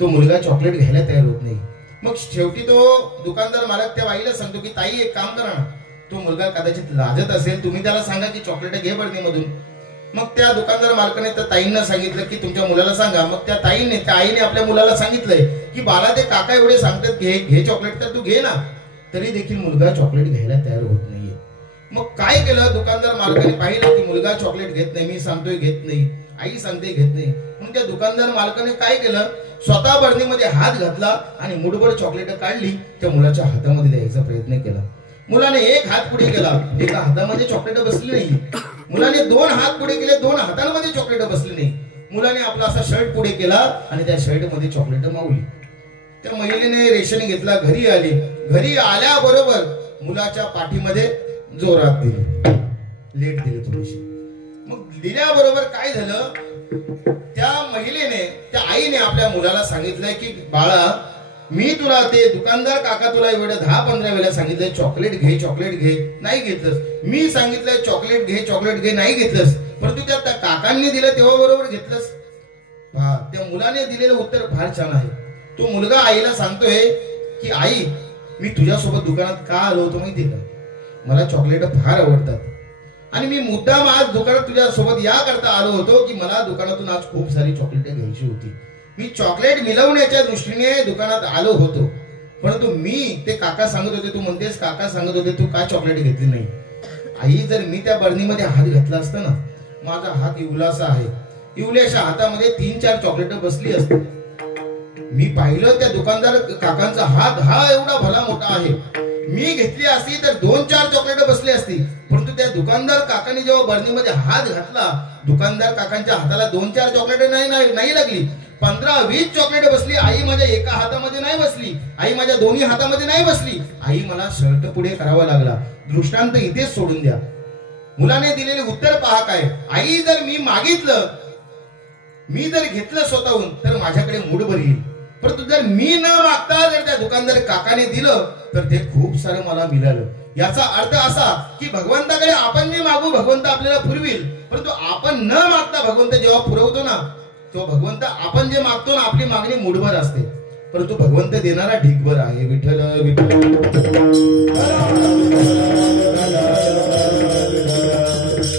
तो मुलगा चॉकलेट घ्यायला तयार होत नाही. मग शेवटी तो दुकानदार मालक त्या बाईला सांगतो की ताई एक काम करा ना, तो मुलगा कदाचित लाजत असेल, तुम्ही त्याला सांगा की चॉकलेट घे बर्नीमधून. मग त्या दुकानदार मालकाने त्या ताईंना सांगितलं की तुमच्या मुलाला सांगा. मग त्या आईने आपल्या मुलाला सांगितलंय की बाला ते काका एवढे सांगतात घे चॉकलेट तर तू घे ना. तरी देखील मुलगा चॉकलेट घ्यायला तयार होत नाहीये. मग काय केलं, दुकानदार मालकाने पाहिलं की मुलगा चॉकलेट घेत नाही, मी सांगतोय घेत नाही, आई सांगते घेत नाही. म्हणून त्या दुकानदार मालकाने काय केलं, स्वतः बर्नीमध्ये हात घातला आणि मुठभर चॉकलेट काढली त्या मुलाच्या हातामध्ये द्यायचा प्रयत्न केला. मुलाने एक हात पुढे केला, एका हातामध्ये चॉकलेट बसली नाही. मुलाने 2 हात पुढे केले, 2 हातांमध्ये चॉकलेट बसली नाही. मुलाने आपला असा शर्ट पुढे केला आणि त्या शर्ट मध्ये चॉकलेट मावली. त्या महिलेने रेशन घेतला, घरी आली. घरी आल्याबरोबर मुलाच्या पाठीमध्ये जोरात दिली, लेट दिली थोडीशी. मग दिल्याबरोबर काय झालं, त्या महिलेने त्या आईने आपल्या मुलाला सांगितलंय की बाळा मी तुला ते दुकानदार काका तुला एवढं 10-15 वेळा सांगितलंय चॉकलेट घे नाही घेतलंस. मी सांगितलंय चॉकलेट घे नाही घेतलंस. परंतु त्या काकांनी दिलं तेव्हा बरोबर घेतलंस. त्या मुलाने दिलेलं उत्तर फार छान आहे. तो मुलगा आईला सांगतोय की आई मी तुझ्यासोबत दुकानात का आलो होतो माहितीये का, मला चॉकलेट फार आवडतात आणि मी मुद्दाम आज दुकानात तुझ्या सोबत या करता आलो होतो की मला दुकानातून आज खूप सारी चॉकलेट घ्यायची होती. मी चॉकलेट मिळवण्याच्या दृष्टीने दुकानात आलो होतो. परंतु मी ते काका सांगत होते, तू म्हणतेस काका सांगत होते तू का चॉकलेट घेतली नाही. आई जर मी त्या बर्नीमध्ये हात घातला असता ना, माझा हात इवलासा आहे, इवल्याच्या हातामध्ये 3-4 चॉकलेट बसली असते. मी पाहिलं त्या दुकानदार काकांचा हात हा एवढा भला मोठा आहे. मी घेतली असती तर 2-4 चॉकलेट बसली असती. परंतु त्या दुकानदार काकांनी जेव्हा बर्नीमध्ये हात घातला, दुकानदार काकांच्या हाताला 2-4 चॉकलेट नाही लागली, 15-20 चॉकलेट बसली. आई माझ्या एका हातामध्ये नाही बसली, आई माझ्या दोन्ही हातामध्ये नाही बसली. आई मला शर्ट पुढे करावा लागला. दृष्टांत इथेच सोडून द्या. मुलाने दिलेले उत्तर पहा काय, आई जर मी मागितलं, मी जर घेतलं स्वतःहून तर माझ्याकडे मूडभर येईल. परंतु जर मी न मागता जर त्या दुकानदार काकाने दिलं तर ते खूप सारं मला मिळालं. याचा अर्थ असा की भगवंताकडे आपण जे मागू भगवंत आपल्याला पुरविल. परंतु आपण न मागता भगवंत जेव्हा पुरवतो ना, तो भगवंत आपण जे मागतो ना आपली मागणी मूडभर असते, परंतु भगवंत देणारा ढीगभर आहे. विठ्ठल विठ्ठल.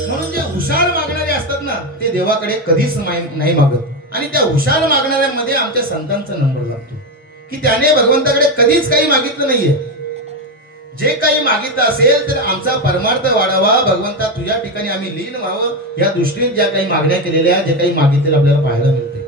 म्हणून जे हुशार मागणारे असतात ना ते देवाकडे कधीच नाही मागत. आणि त्या हुशार मागणाऱ्यांमध्ये आमच्या संतांचा नंबर लागतो की त्याने भगवंताकडे कधीच काही मागितलं नाहीये. जे काही मागितलं असेल तर आमचा परमार्थ वाढावा, भगवंता तुझ्या ठिकाणी आम्ही लीन व्हावं या दृष्टीने ज्या काही मागण्या केलेल्या, जे काही मागितलेलं आपल्याला पाहायला मिळते.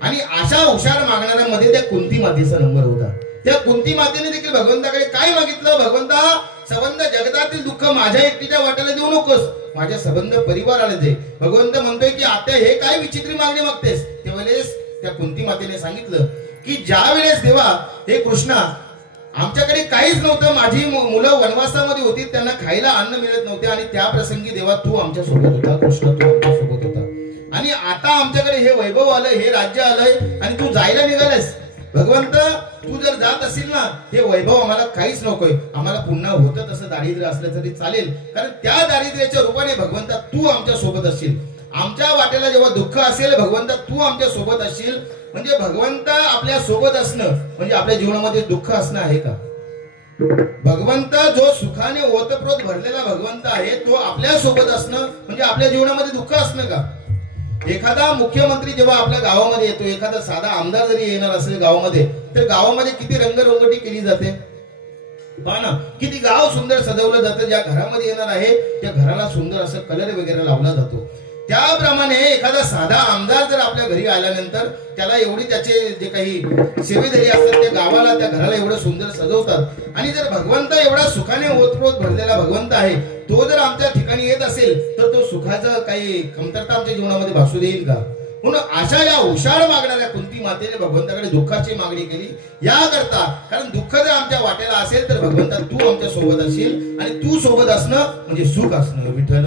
आणि अशा हुशार मागणाऱ्यांमध्ये त्या कुंती मातेचा नंबर होता. त्या कुंती मातेने देखील भगवंताकडे काय मागितलं, भगवंता संबंध जगतातील दुःख माझ्या एकटीच्या वाट्याला देऊ नकोस, माझ्या संबंध परिवाराला दे. भगवंत म्हणतोय की आता हे काय विचित्री मागणी मागतेस. त्यावेळेस त्या कुंती मातेने सांगितलं की ज्या वेळेस देवा हे कृष्णा आमच्याकडे काहीच नव्हतं, माझी मुलं वनवासामध्ये होती, त्यांना खायला अन्न मिळत नव्हते आणि त्या प्रसंगी देवा तू आमच्या सोबत होता, कृष्ण तू आमच्या सोबत होता. आणि आता आमच्याकडे हे वैभव आलं, हे राज्य आलंय आणि तू जायला निघालास. भगवंत तू जर जात असेल ना, हे वैभव आम्हाला काहीच नकोय, आम्हाला पुन्हा होतं तसं दारिद्र्य असलं तरी चालेल, कारण त्या दारिद्र्याच्या रूपाने भगवंता तू आमच्या सोबत असशील. आमच्या वाटेला जेव्हा दुःख असेल भगवंता तू आमच्या सोबत असशील. म्हणजे भगवंत आपल्या सोबत असणं म्हणजे आपल्या जीवनामध्ये दुःख असणं आहे का? भगवंत जो सुखाने ओतप्रोत भरलेला भगवंत आहे तो आपल्या सोबत असणं म्हणजे आपल्या जीवनामध्ये दुःख असणं का? एखादा मुख्यमंत्री जेव्हा आपल्या गावामध्ये येतो, एखादा साधा आमदार जरी येणार असेल गावामध्ये, तर गावामध्ये किती रंगरंगोटी केली जाते पहा ना, किती गाव सुंदर सजवलं जातं. ज्या घरामध्ये येणार आहे त्या घराला सुंदर असं कलर वगैरे लावला जातो. त्याप्रमाणे एखादा साधा आमदार जर आपल्या घरी आल्यानंतर त्याला एवढी त्याचे जे काही सेवेधरी असतात त्या गावाला त्या घराला एवढं सुंदर सजवतात. आणि जर भगवंत एवढा सुखाने ओतप्रोत भरलेला भगवंत आहे, तो जर आमच्या ठिकाणी येत असेल तर तो सुखाचं काही कमतरता आमच्या जीवनामध्ये भासू देईल का? म्हणून अशा या उशाळ मागणाऱ्या कुंती मातेने भगवंताकडे दुःखाची मागणी केली याकरता, कारण दुःख जर आमच्या वाटेला असेल तर भगवंता तू आमच्या सोबत असशील आणि तू सोबत असणं म्हणजे सुख असणं. विठ्ठल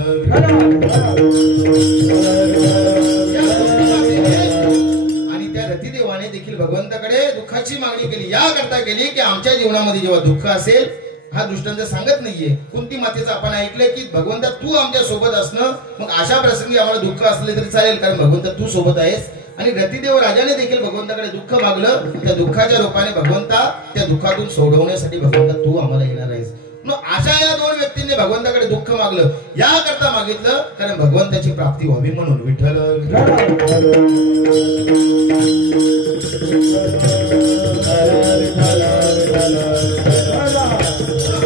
आणि त्या रतिदेवाने देखील भगवंताकडे दुःखाची मागणी केली याकरता केली की आमच्या जीवनामध्ये जेव्हा दुःख असेल, हा दृष्टांत सांगत नाहीये, कुंती मातेचं आपण ऐकलंय की भगवंता तू आमच्या सोबत असणं, मग अशा प्रसंगी आम्हाला दुःख असले तरी चालेल कारण भगवंता तू सोबत आहेस. आणि रतिदेव राजाने देखील भगवंताकडे दुःख मागलं, त्या दुःखाच्या रूपाने भगवंता त्या दुःखातून सोडवण्यासाठी भगवंता तू आम्हाला येणार आहेस. मग अशा या दोन व्यक्तींनी भगवंताकडे दुःख मागलं याकरता मागितलं कारण भगवंताची प्राप्ती व्हावी म्हणून. विठ्ठल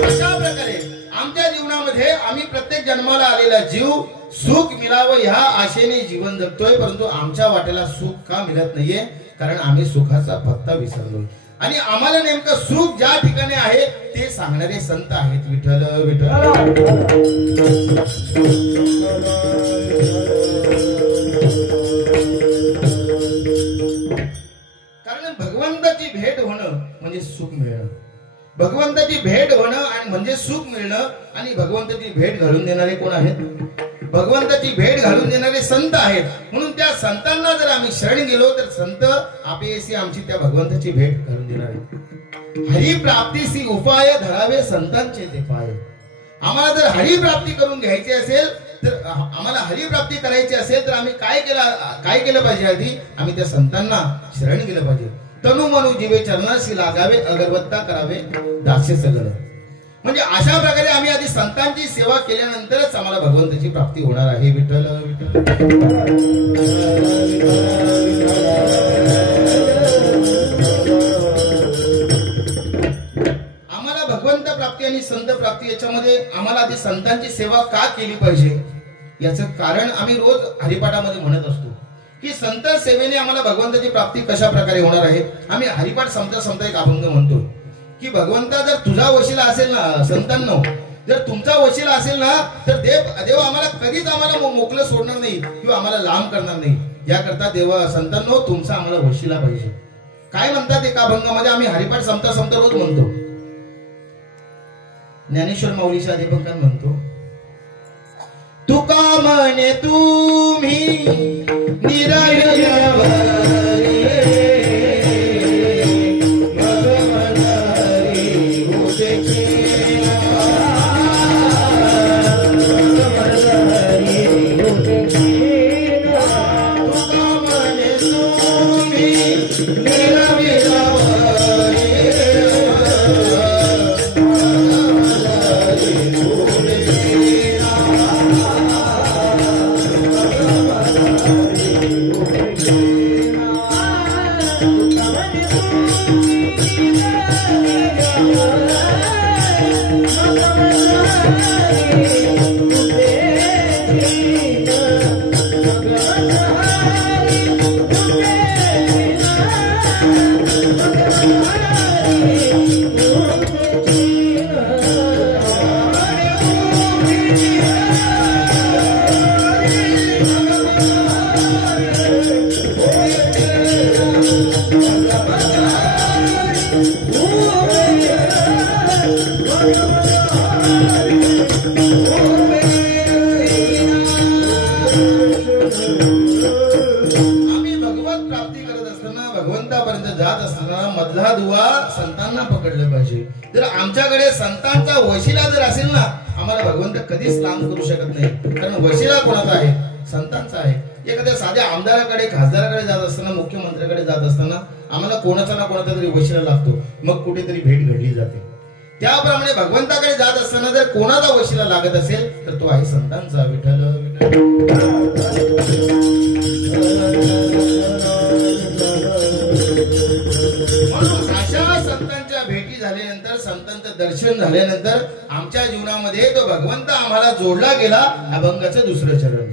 अशा प्रकारे आमच्या जीवनामध्ये आम्ही प्रत्येक जन्माला आलेला जीव सुख मिळावं ह्या आशेने जीवन जगतोय, परंतु आमच्या वाटेला सुख का मिळत नाहीये? कारण आम्ही सुखाचा पत्ता विसरलोय. आणि आम्हाला नेमकं सुख ज्या ठिकाणी आहे ते सांगणारे संत आहेत. विठ्ठल विठ्ठल कारण भगवंताची भेट होणं म्हणजे सुख मिळणं, भगवंताची भेट होणं आणि म्हणजे सुख मिळणं. आणि भगवंताची भेट घालून देणारे कोण आहेत? भगवंताची भेट घालून देणारे संत आहेत. म्हणून त्या संतांना जर आम्ही शरण गेलो तर संत आपेसी आमची त्या भगवंताची भेट घालून देणार आहेत. हरिप्राप्तीसी उपाय धरावे संतांचे ते पाय. आम्हाला जर हरिप्राप्ती करून घ्यायची असेल तर आम्हाला हरिप्राप्ती करायची असेल तर आम्ही काय केलं पाहिजे? आधी आम्ही त्या संतांना शरण गेलं पाहिजे. तनु मनु जीवे चरणाशी लागावे, अगरबत्ता करावे दासे सगळं. म्हणजे अशा प्रकारे आम्ही आधी संतांची सेवा केल्यानंतरच आम्हाला भगवंताची प्राप्ती होणार आहे. विठ्ठल आम्हाला भगवंत प्राप्ती आणि संत प्राप्ती याच्यामध्ये आम्हाला आधी संतांची सेवा का केली पाहिजे याचं कारण आम्ही रोज हरिपाठामध्ये म्हणत असतो की संत सेवेने आम्हाला भगवंताची प्राप्ती कशा प्रकारे होणार आहे. आम्ही हरिपाठ संपता एक अभंग म्हणतो की भगवंता जर तुझा वशिला असेल ना, संतांनो जर तुमचा वशिला असेल ना तर देव आम्हाला कधीच आम्हाला मोकळं सोडणार नाही किंवा आम्हाला लांब करणार नाही. याकरता देव संतांनो तुमचा आम्हाला वशिला पाहिजे. काय म्हणतात एका अभंगामध्ये, आम्ही हरिपाठ संपता रोज म्हणतो, ज्ञानेश्वर माऊलीच्या अभंगात म्हणतो, तुका म्हणे तुम्ही आमच्याकडे संतांचा वशिला जर असेल ना, आम्हाला भगवंत कधीच लांब करू शकत नाही. कारण वशिला कोणाचा आहे? संतांचा आहे. एखाद्या साध्या आमदाराकडे, खासदाराकडे जात असताना, मुख्यमंत्र्याकडे जात असताना आम्हाला कोणाचा ना कोणाचा तरी वशिला लागतो, मग कुठेतरी भेट घडली जाते. त्याप्रमाणे भगवंताकडे जात असताना जर कोणाचा वशिला लागत असेल तर तो आहे संतांचा. विठ्ठल म्हणून अशा संतांच्या भेटी झाल्यानंतर, संतांचं दर्शन झाल्यानंतर आमच्या जीवनामध्ये तो भगवंत आम्हाला जोडला गेला. अभंगाचं दुसरं चरण.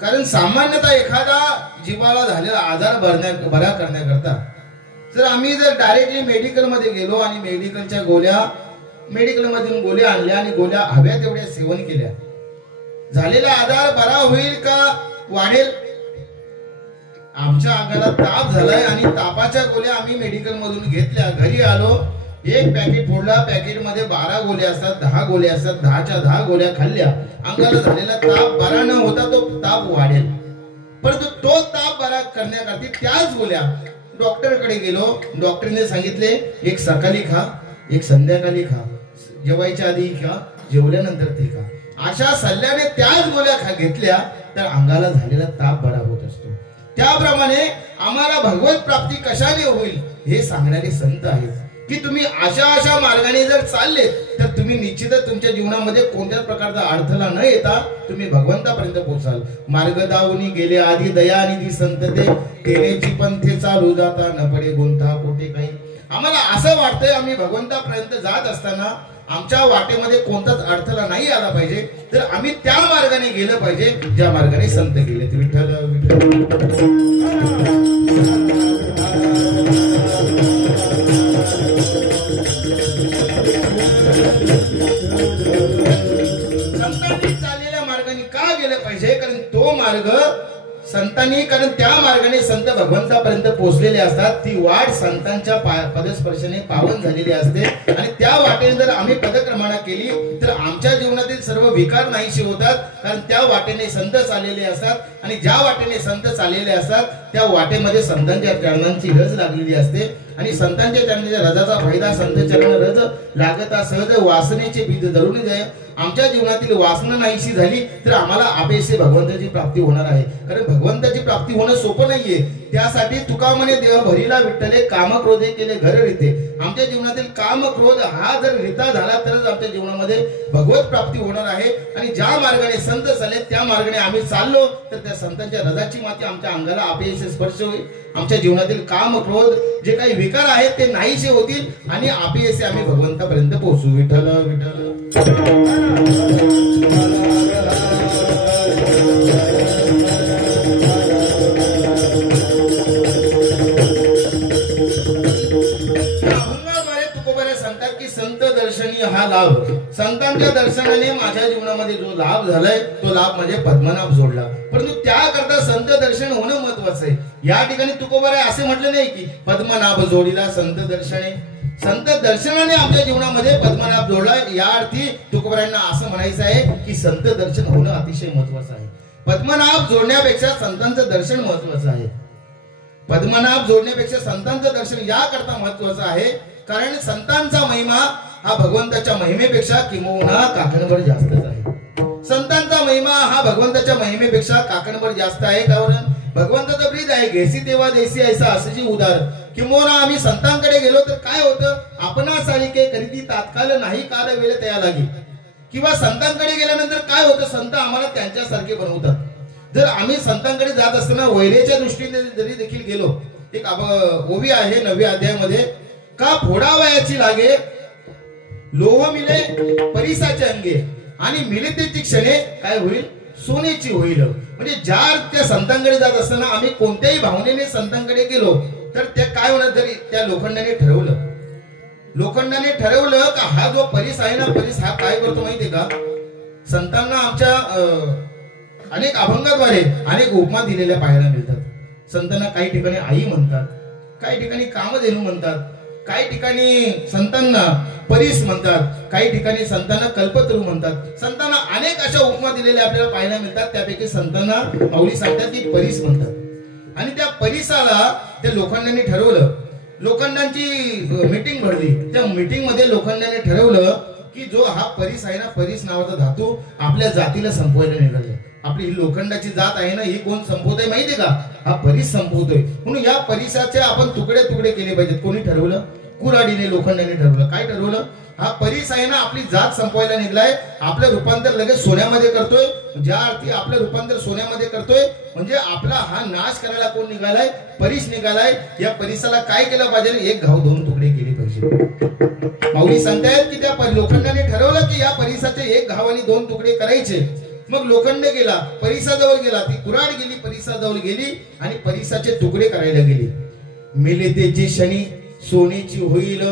कारण सामान्यतः एखादा जीवाला झालेला आजार बरा करण्याकरता जर आम्ही डायरेक्टली मेडिकल मध्ये गेलो आणि मेडिकलच्या मेडिकल मधून गोळ्या आणल्या आणि गोळ्या हव्या तेवढ्या सेवन केल्या, झालेला आजार बरा होईल का वाढेल? आमच्या अंगाला ताप झालाय आणि तापाच्या गोळ्या आम्ही मेडिकल मधून घेतल्या, घरी आलो, एक पॅकेट फोडला, पॅकेट मध्ये 12 गोळ्या असतात, 10 गोळ्या असतात, 10च्या 10 गोळ्या खाल्ल्या, अंगाला झालेला ताप बरा न होता तो ताप वाढेल. परंतु तो ताप बरा करण्याकरता त्याच गोळ्या डॉक्टरकडे गेलो, डॉक्टरने सांगितले एक सकाळी खा, एक संध्याकाळी खा, जेवायच्या आधी खा, जेवल्यानंतर ती खा. अशा सल्ल्याने त्याच गोळ्या घेतल्या तर अंगाला झालेला ताप बरा होत असतो. त्याप्रमाणे आम्हाला भगवत प्राप्ती कशाने होईल हे सांगणारे संत आहेत की तुम्ही अशा मार्गाने जर चालले तर तुम्ही निश्चितच तुमच्या जीवनामध्ये कोणत्याच प्रकारचा अडथळा न येता तुम्ही भगवंतापर्यंत पोहोचाल. मार्ग दावूनी गेले आधी दयानिधी संत ते तेनेची पंथे चालू जाता न पडे गुंता कोठे काही. आम्हाला असं वाटतंय आम्ही भगवंतापर्यंत जात असताना आमच्या वाटेमध्ये कोणताच अडथळा नाही आला पाहिजे, तर आम्ही त्या मार्गाने गेलं पाहिजे ज्या मार्गाने संत गेले. विठ्ठल विठ्ठल. संतांनी चाललेल्या मार्गाने का गेलं पाहिजे? कारण तो मार्ग संतांनी, कारण त्या मार्गाने संत भगवंतापर्यंत पोहोचलेले असतात. ती वाट संतांच्या पदस्पर्शाने पावन झालेली असते आणि त्या वाटेने जर आम्ही पदक्रमणा केली तर आमच्या जीवनातील सर्व विकार नाहीसे होतात. कारण त्या वाटेने संत चाललेले असतात आणि ज्या वाटेने संत चाललेले असतात त्या वाटेमध्ये संतांच्या चरणांची रज लागलेली असते आणि संतांच्या चरणाच्या रजाचा फायदा संत चरण रज लागता सहज वासनेचे बीज धरून जाय. आमच्या जीवनातील वासना नाहीशी झाली तर आम्हाला आपेसे भगवंताची प्राप्ती होणार आहे. कारण भगवंताची प्राप्ती होणं सोपं नाहीये. त्यासाठी तुका म्हणे देव भरीला विठ्ठले काम क्रोधे केले घर रीते. आमच्या जीवनातील काम क्रोध हा जर रीता झाला तरच आमच्या जीवनामध्ये भगवत प्राप्ती होणार आहे. आणि ज्या मार्गाने संत चालले त्या मार्गाने आम्ही चाललो तर त्या संतांच्या रजाची माती आमच्या अंगाला आपेसे स्पर्श होईल. आमच्या जीवनातील काम क्रोध जे काही विकार आहेत ते नाहीसे होतील आणि आपेसे आम्ही भगवंतापर्यंत पोहोचू. विठ्ठल विठ्ठल. संत दर्शनी हा लाभ. संतांच्या दर्शनाने माझ्या जीवनामध्ये जो लाभ झालाय तो लाभ म्हणजे पद्मनाभ जोडला. परंतु त्याकरता संत दर्शन होणं महत्वाचं आहे. या ठिकाणी तुकोबाराय असे म्हटले नाही की पद्मनाभ जोडीला संत दर्शने. संत दर्शनाने आमच्या जीवनामध्ये पद्मनाभ जोडला. या अर्थी तुकोबारायांना असं म्हणायचं आहे की संत दर्शन होणं अतिशय महत्वाचं आहे. पद्मनाभ जोडण्यापेक्षा संतांचं दर्शन महत्वाचं आहे. पद्मनाभ जोडण्यापेक्षा संतांचं दर्शन याकरता महत्वाचं आहे कारण संतांचा महिमा हा भगवंताच्या महिमेपेक्षा किंबहुना काकणभर जास्तच आहे. संतांचा महिमा हा भगवंताच्या महिमेपेक्षा काकणभर जास्त आहे. कारण भगवंताचा ब्रीद आहे घेसी तेव्हा देसी ऐसा असे उदार. किंबहुना आम्ही संतांकडे गेलो तर काय होतं? आपणा सारिके करीती तात्काळ नाही काल वेळ तया लागी. किंवा संतांकडे गेल्यानंतर काय होतं? संत आम्हाला त्यांच्यासारखे बनवतात. जर आम्ही संतांकडे जात असताना वैरेच्या दृष्टीने जरी देखील गेलो, एक ओवी आहे 9व्या अध्यायामध्ये, का फोडावयाची लागे लोह मिले परिसाचे अंगे आणि मिलितेची क्षणे काय होईल? सोनेची होईल. म्हणजे ज्या त्या संतांकडे जात असताना आम्ही कोणत्याही भावनेने संतांकडे गेलो तर ते काय होणार? जरी त्या लोखंडाने ठरवलं का हा जो परिस आहे ना, परिस हा काय करतो माहितीये का? संतांना आमच्या अनेक अभंगाद्वारे अनेक उपमा दिलेल्या पाहायला मिळतात. संतांना काही ठिकाणी आई म्हणतात, काही ठिकाणी कामधेनू म्हणतात, काही ठिकाणी संतांना परीस म्हणतात, काही ठिकाणी संतांना कल्पतरू म्हणतात. संतांना अनेक अशा उपमा दिलेल्या आपल्याला पाहायला मिळतात. त्यापैकी संतांना माऊली सांगतात की परीस म्हणतात. आणि त्या परीसाला त्या लोखंडाने ठरवलं. लोखंडांची मीटिंग भरली. त्या मीटिंग मध्ये लोखंडाने ठरवलं की जो हा परीस आहे ना, परीस नावाचा धातू आपल्या जातीला संपवायला निघाला. आपली ही लोखंडाची जात आहे ना, ही कोण संपवतोय माहितीये का? हा परीस संपवतोय. म्हणून या परिसाचे आपण तुकडे तुकडे केले पाहिजेत. कोणी ठरवलं? कुऱ्हाडीने लोखंडाने ठरवलं. काय ठरवलं? हा परीस आहे ना आपली जात संपवायला निघलाय. आपलं रूपांतर लगेच सोन्यामध्ये करतोय. ज्या अर्थी आपलं रूपांतर सोन्यामध्ये करतोय म्हणजे आपला हा नाश करायला कोण निघालाय? परीस निघालाय. या परिसाला काय केलं पाहिजे? एक घाव 2 तुकडे केले पाहिजे. माऊली सांगतायत की त्या लोखंडाने ठरवलं की या परिसाचे एक घाव आणि 2 तुकडे करायचे. मग लोखंड गेला, परिसाजवळ गेला, ती कुऱ्हाड गेली, परिसाजवळ गेली आणि परिसाचे तुकडे करायला गेली. मिलितेची क्षणी सोनेची होईल.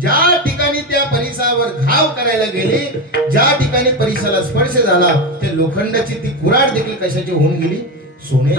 ज्या ठिकाणी त्या परिसावर घाव करायला गेली, ज्या ठिकाणी परिसाला स्पर्श झाला, त्या लोखंडाची ती कुऱ्हाड देखील कशाची होऊन गेली? सोने.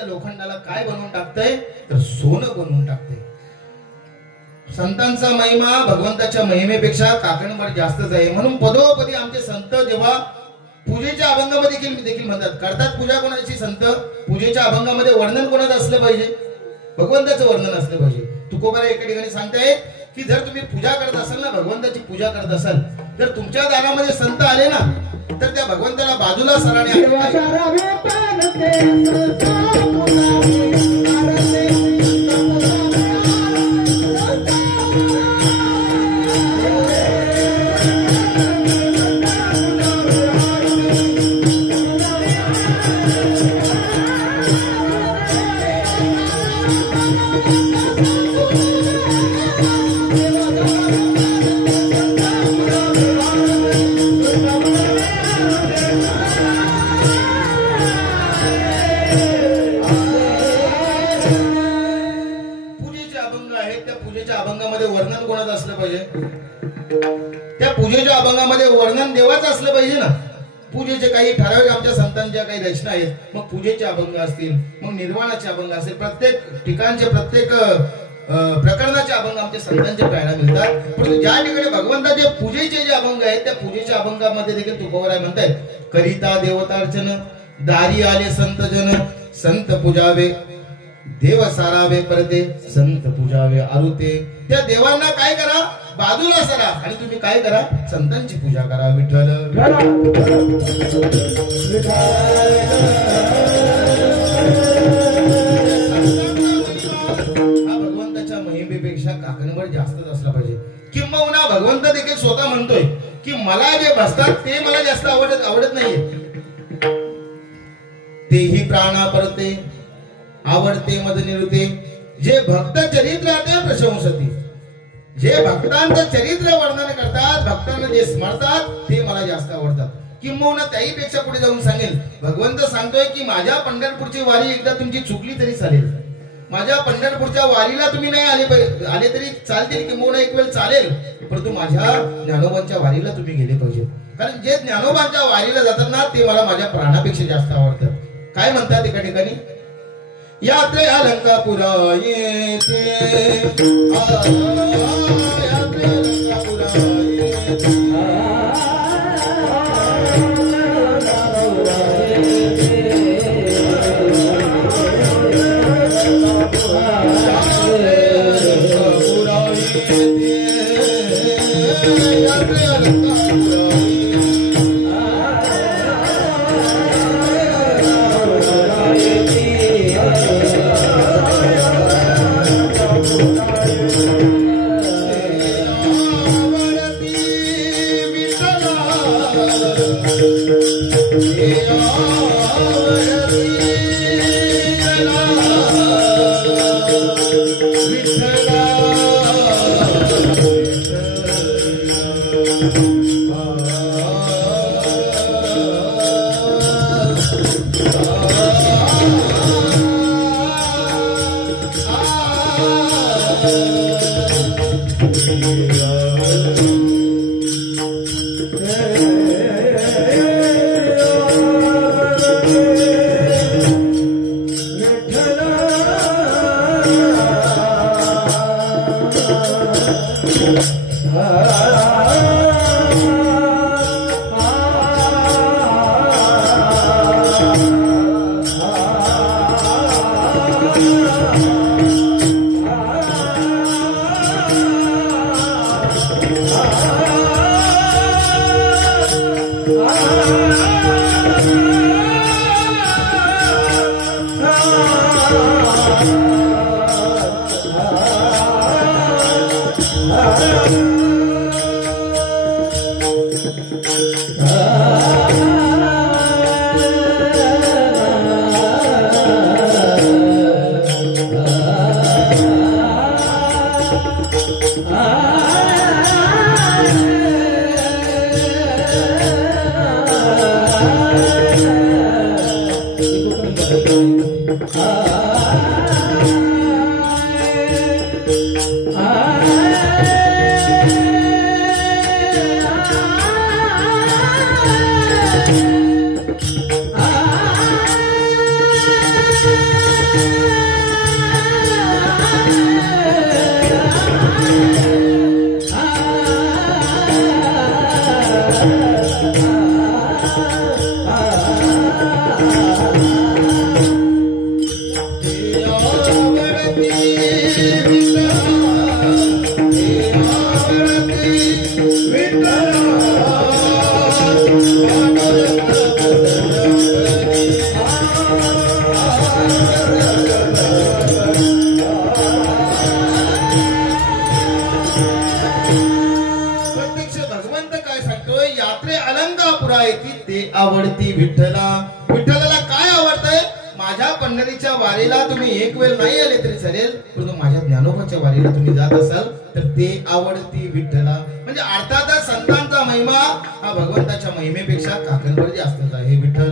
त्या लोखंडाला काय बनवून टाकतंय तर सोनं बनवून टाकतंय. संतांचा महिमा भगवंताच्या महिमेपेक्षा काकणभर जास्तच आहे. म्हणून पदोपदी आमचे संत जेव्हा पूजेच्या अभंगामध्ये देखील म्हणतात, करतात पूजा कोणाची संत, पूजेच्या अभंगामध्ये वर्णन कोणाचं असलं पाहिजे, भगवंताचं वर्णन असलं पाहिजे. तुकोबारा एका ठिकाणी सांगतायत की जर तुम्ही पूजा करत असाल ना, भगवंताची पूजा करत असाल, जर तुमच्या दारामध्ये संत आले ना तर त्या भगवंताला बाजूला सराने त्या पूजेच्या अभंगामध्ये वर्णन देवाचं असलं पाहिजे ना. पूजेचे काही ठराविक आमच्या संतांच्या काही रचना आहेत, मग पूजेचे अभंग असतील, मग निर्वाणाचे अभंग असतील, प्रत्येक ठिकाणचे प्रत्येक प्रकरणाचे अभंग आमच्या संतांचे पाहायला मिळतात. परंतु ज्या ठिकाणी भगवंताचे पूजेचे जे अभंग आहेत त्या पूजेच्या अभंगामध्ये देखील तुकोबाराय म्हणतायत, करिता देवतार्चन दारी आले संत जन, संत पूजावे देव सारावे परते, संत पूजावे आरुते. त्या देवांना काय करा, बाजूला सरा आणि तुम्ही काय करा, संतांची पूजा करा. विठ्ठल हा भगवंताच्या महिमेपेक्षा काकणभर जास्तच असला पाहिजे. किंबहुना भगवंत देखील स्वतः म्हणतोय की मला जे बसतात ते मला जास्त आवडत नाहीये. तेही प्राणा परते आवडते मद निरुते, जे भक्त चरित्राते प्रशंसती. जे भक्तांचं चरित्र वर्णन करतात, भक्तांना जे स्मरतात ते मला जास्त आवडतात. किंबहुना त्याही पेक्षा पुढे जाऊन सांगेल, भगवंत सांगतोय की माझ्या पंढरपूरची वारी एकदा तुमची चुकली तरी चालेल, माझ्या पंढरपूरच्या वारीला तुम्ही नाही आले तरी चालतील, किंबहुना एक वेळ चालेल, परंतु माझ्या ज्ञानोबांच्या वारीला तुम्ही गेले पाहिजे. कारण जे ज्ञानोबांच्या वारीला जातात ना ते मला माझ्या प्राणापेक्षा जास्त आवडतात. काय म्हणतात एका ठिकाणी, यात्रे अलंकापुरा येते, यात्रे अलंकापुरा येते, प्रत्यक्ष भगवंत काय सांगतोय, यात्रे अलंकापुरा येती ते आवडती विठ्ठला. विठ्ठलाला काय आवडतंय? माझ्या पंढरीच्या वारीला तुम्ही एक वेळ नाही आले तरी चालेल, परंतु माझ्या ज्ञानोबाच्या वारीला तुम्ही जात असाल तर ते आवडती विठ्ठला. म्हणजे अर्थातच संतांचा महिमा हा भगवंताच्या महिमेपेक्षा काकणभर जास्तच आहे. विठ्ठल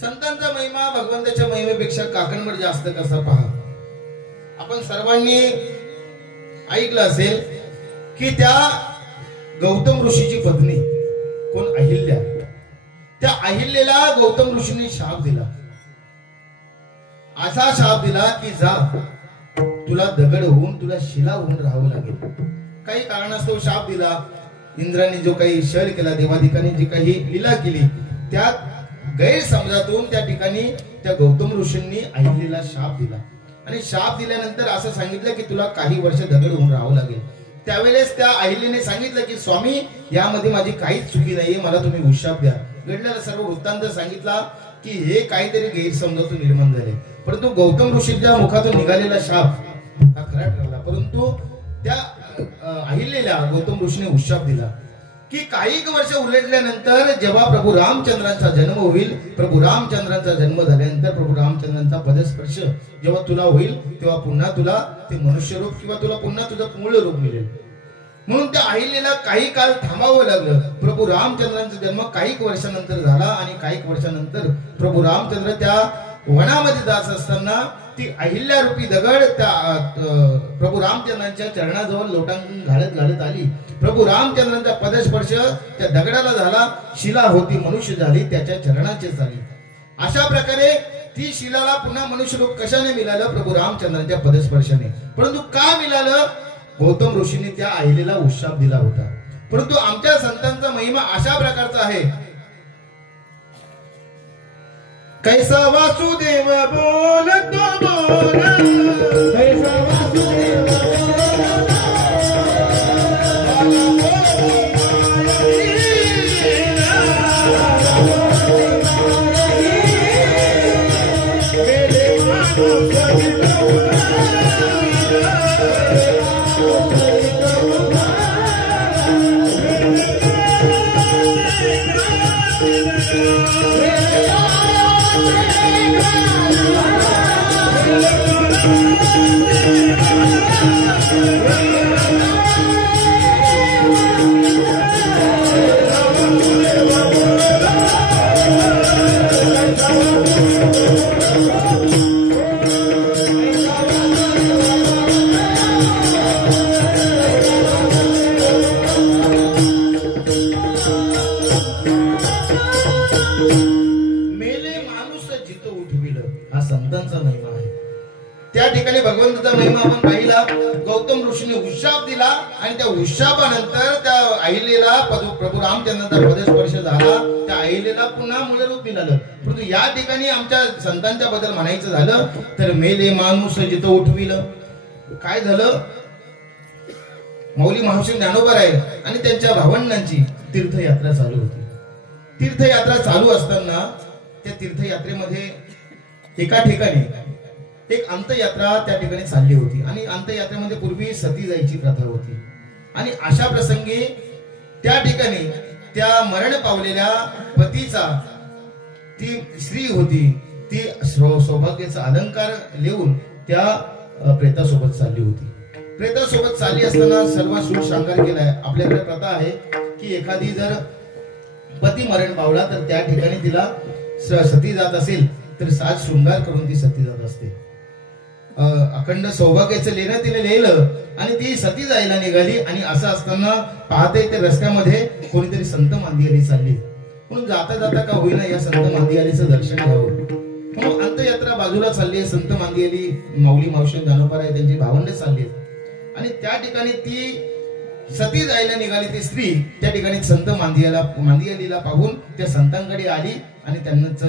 संतांचा महिमा भगवंताच्या महिमेपेक्षा काकणभर जास्त कसा पहा. आपण सर्वांनी ऐकलं असेल की त्या गौतम ऋषीची पत्नी कोण, अहिल्या. त्या अहिल्याला गौतम ऋषीने शाप दिला. असा शाप दिला की जा, तुला दगड होऊन तुला शिला होऊन राहावं लागेल. काही कारणास्तव शाप दिला. इंद्राने जो काही शर केला, देवाधिकाने जी काही लीला केली, त्यात गैरसमजातून त्या ठिकाणी त्या गौतम ऋषींनी अहिल्याला शाप दिला. आणि शाप दिल्यानंतर असं सांगितलं की तुला काही वर्ष दगड होऊन राहावं लागेल. त्यावेळेस त्या अहिल्याने सांगितलं की स्वामी, यामध्ये माझी काहीच चुकी नाहीये, मला तुम्ही उशाप द्या. घडलेला सर्व वृत्तांत सांगितला की हे काहीतरी गैरसमजातून निर्माण झाले. परंतु गौतम ऋषींच्या मुखातून निघालेला शाप हा खरा ठरला. परंतु त्या अहिल्याला गौतम ऋषीने उशाप दिला की काही वर्ष उलटल्यानंतर जेव्हा प्रभू रामचंद्रांचा जन्म होईल, प्रभू रामचंद्रांचा जन्म झाल्यानंतर प्रभू रामचंद्रांचा पदस्पर्श जेव्हा तुला होईल, तेव्हा पुन्हा तुला ते मनुष्य रूप किंवा तुला पुन्हा तुझं मूळ रूप मिळेल. म्हणून त्या अहिल्याला काही काळ थांबावं लागलं. प्रभू रामचंद्रांचा जन्म काही वर्षानंतर झाला आणि काही वर्षानंतर प्रभू रामचंद्र त्या वनामध्ये जात असताना ती अहिल्या रूपी दगड त्या प्रभू रामचंद्रांच्या चरणाजवळ लोटांगण घालत घालत आली. प्रभू रामचंद्रांचा पदस्पर्श त्या दगडाला झाला. शिला होती, मनुष्य झाली, त्याच्या चरणाचे झाली. अशा प्रकारे ती शिलाला पुन्हा मनुष्य रूप कशाने मिळालं? प्रभू रामचंद्रांच्या पदस्पर्शाने. परंतु का मिळालं? गौतम ऋषीने त्या अहिल्याला उशाप दिला होता. परंतु आमच्या संतांचा महिमा अशा प्रकारचा आहे. कैसा वासुदेव बोलतो बोल, कैसा वासुदेव भगवंताचा महिमा आपण पाहिला. गौतम ऋषीने उशाप दिला आणि त्या उशापानंतर त्या अहिल्याला प्रभू रामचंद्रांचा पदस्पर्श झाला. त्या अहिल्याला पुन्हा मूळरूप मिळालं. परंतु या ठिकाणी आमच्या संतांच्या बद्दल म्हणायचं झालं तर मेले माणूस जिथं उठविलं. काय झालं? माऊली महाश्री ज्ञानोबा आहे आणि त्यांच्या भावंडांची तीर्थयात्रा चालू होती. तीर्थयात्रा चालू असताना त्या तीर्थयात्रेमध्ये एका ठिकाणी एक अंतयात्रा त्या ठिकाणी चालली होती आणि अंतयात्रेमध्ये पूर्वी सती जायची प्रथा होती. आणि अशा प्रसंगी त्या ठिकाणी त्या मरण पावलेल्या पतीचा ती स्त्री होती, ती सौभाग्याचा अलंकार लिहून त्या प्रेतासोबत चालली होती. प्रेतासोबत चालली असताना सर्व सुख शृंगार केलाय. आपल्याकडे प्रथा आहे की एखादी जर पती मरण पावला तर त्या ठिकाणी तिला सती जात असेल तर साज शृंगार करून ती सती जात असते. अखंड सौभाग्याचं लेणं तिने लिहिलं आणि ती सती जायला निघाली. आणि असं असताना पाहते ते रस्त्यामध्ये कोणीतरी संत मांदियाली चालली. म्हणून जाता जाता का होईना या संत मांदियालीचं दर्शन घ्यावं म्हणून अंतयात्रा बाजूला चालली आहे. संत मांदियाली माऊली मावशी ज्ञानोबा आहे त्यांची भावंडे चालली आणि त्या ठिकाणी ती सती जायला निघाली. ती स्त्री त्या ठिकाणी संत मांदियालीला पाहून त्या संतांकडे आली आणि त्यांच्या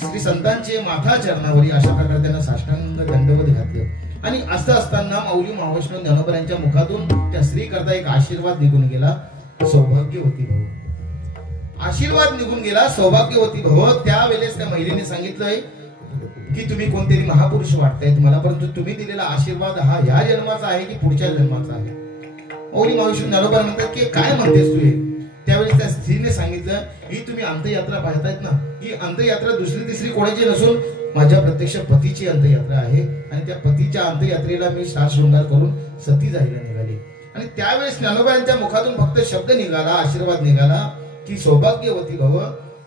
श्री संतांचे माथा चरणावरी अशा प्रकारे त्यांना साष्टांग दंडवत घातलं. आणि असं असताना माऊली महावैष्णव ज्ञानोबरांच्या मुखातून त्या स्त्री करता एक आशीर्वाद निघून गेला, सौभाग्यवती भव. आशीर्वाद निघून गेला, सौभाग्यवती भव. त्यावेळेस त्या महिलेने सांगितलंय की तुम्ही कोणतरी महापुरुष वाटताय तुम्हाला, परंतु तुम्ही दिलेला आशीर्वाद हा ह्या जन्माचा आहे की पुढच्या जन्माचा आहे. माऊली महावैष्णव ज्ञानोबा म्हणतात की काय म्हणतेस तू हे? त्यावेळेस त्या स्त्रीने सांगितलं ही तुम्ही अंत्ययात्रा पाहतायत ना, ही अंत्ययात्रा दुसरी तिसरी कोणाची नसून माझ्या प्रत्यक्ष पतीची अंत्ययात्रा आहे. आणि त्या पतीच्या अंत्ययात्रेला मी साज शृंगार करून सती जायला निघाली. आणि त्यावेळेस ज्ञानोबा यांच्या मुखातून फक्त शब्द निघाला, आशीर्वाद निघाला की सौभाग्यवती भव.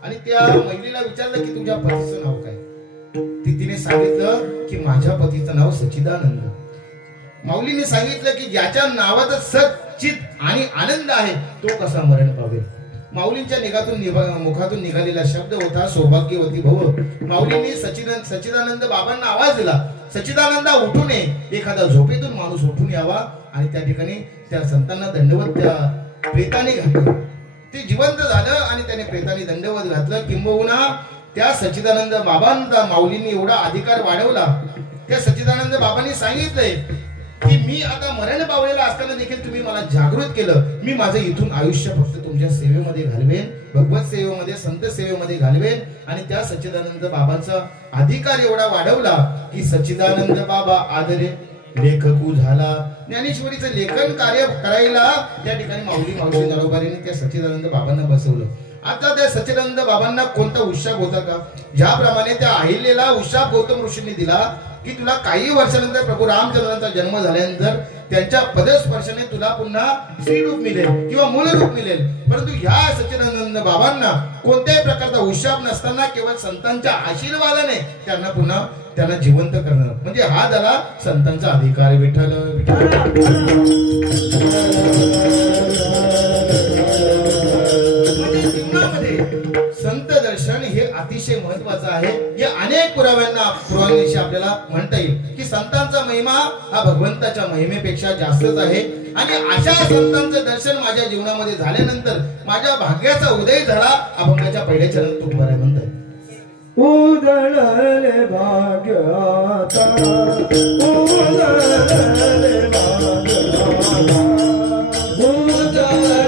आणि त्या महिलेला विचारलं की तुझ्या पतीचं नाव काय? तिने सांगितलं की माझ्या पतीचं नाव सच्चिदानंद. माऊलीने सांगितलं की ज्याच्या नावात सच्चित आणि आनंद आहे तो कसा मरण पावेल. माऊलींच्या मुखातून निघालेला शब्द होता सौभाग्यवती भव. माऊलींनी सच्चिदानंद बाबांना आवाज दिला, सच्चिदानंदा उठून ये. एखादा झोपेतून माणूस उठून यावा. आणि त्या ठिकाणी त्या संतांना दंडवत त्या प्रेताने घातलं. ते जिवंत झालं आणि त्याने प्रेताने दंडवत घातलं. किंबहुना त्या सच्चिदानंद बाबांना माऊलींनी एवढा अधिकार वाढवला. त्या सच्चिदानंद बाबांनी सांगितलंय की मी आता मरण पावलेला असताना देखील तुम्ही मला जागृत केलं. मी माझं इथून आयुष्य फक्त तुमच्या सेवेमध्ये घालवेन, भगवत सेवेमध्ये, संत सेवेमध्ये घालवेन. आणि त्या सच्चिदानंद बाबांचा अधिकार एवढा वाढवला की सच्चिदानंद बाबा आदरे लेखकू झाला. ज्ञानेश्वरीचं लेखन कार्य करायला त्या ठिकाणी माऊली मावशी ज्ञानोबांनी त्या सच्चिदानंद बाबांना बसवलं. आता त्या सच्चिदानंद बाबांना कोणता उशाप होता का? ज्याप्रमाणे त्या अहिल्याला उशाप गौतम ऋषींनी दिला की तुला काही वर्षानंतर प्रभू रामचंद्रांचा जन्म झाल्यानंतर त्यांच्या पदस्पर्शाने तुला पुन्हा श्रीरूप मिळेल किंवा मूलरूप मिळेल. परंतु ह्या सच्चिदानंद बाबांना कोणत्याही प्रकारचा उशाप नसताना केवळ संतांच्या आशीर्वादाने त्यांना जिवंत करणं म्हणजे हा झाला संतांचा अधिकार. विठ्ठल संत दर्शन हे अतिशय महत्वाचं आहे. हे अनेक पुराव्यांशी आपल्याला म्हणता येईल की संतांचा महिमा हा भगवंताच्या महिमेपेक्षा जास्तच आहे. आणि अशा संतांचं दर्शन माझ्या जीवनामध्ये झाल्यानंतर माझ्या भाग्याचा उदय झाला. अभंगाच्या पहिल्या चरण तुकोबाराय म्हणतात उदळले भाग्याचा, उदळले भाग्याचा, उदळले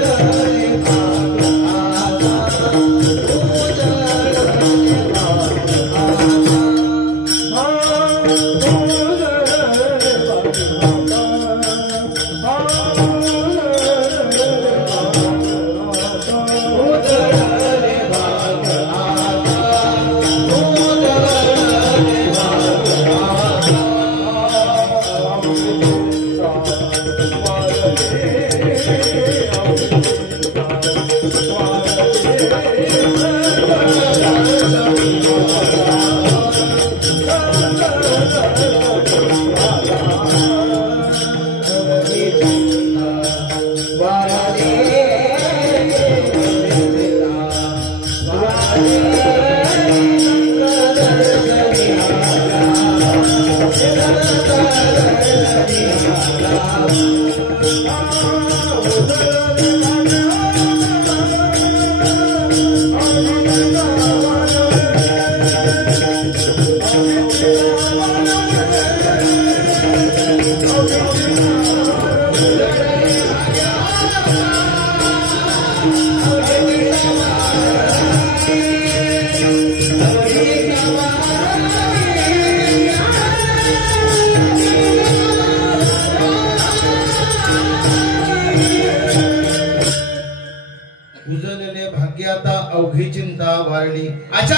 अवघी चिंता वारली. अशा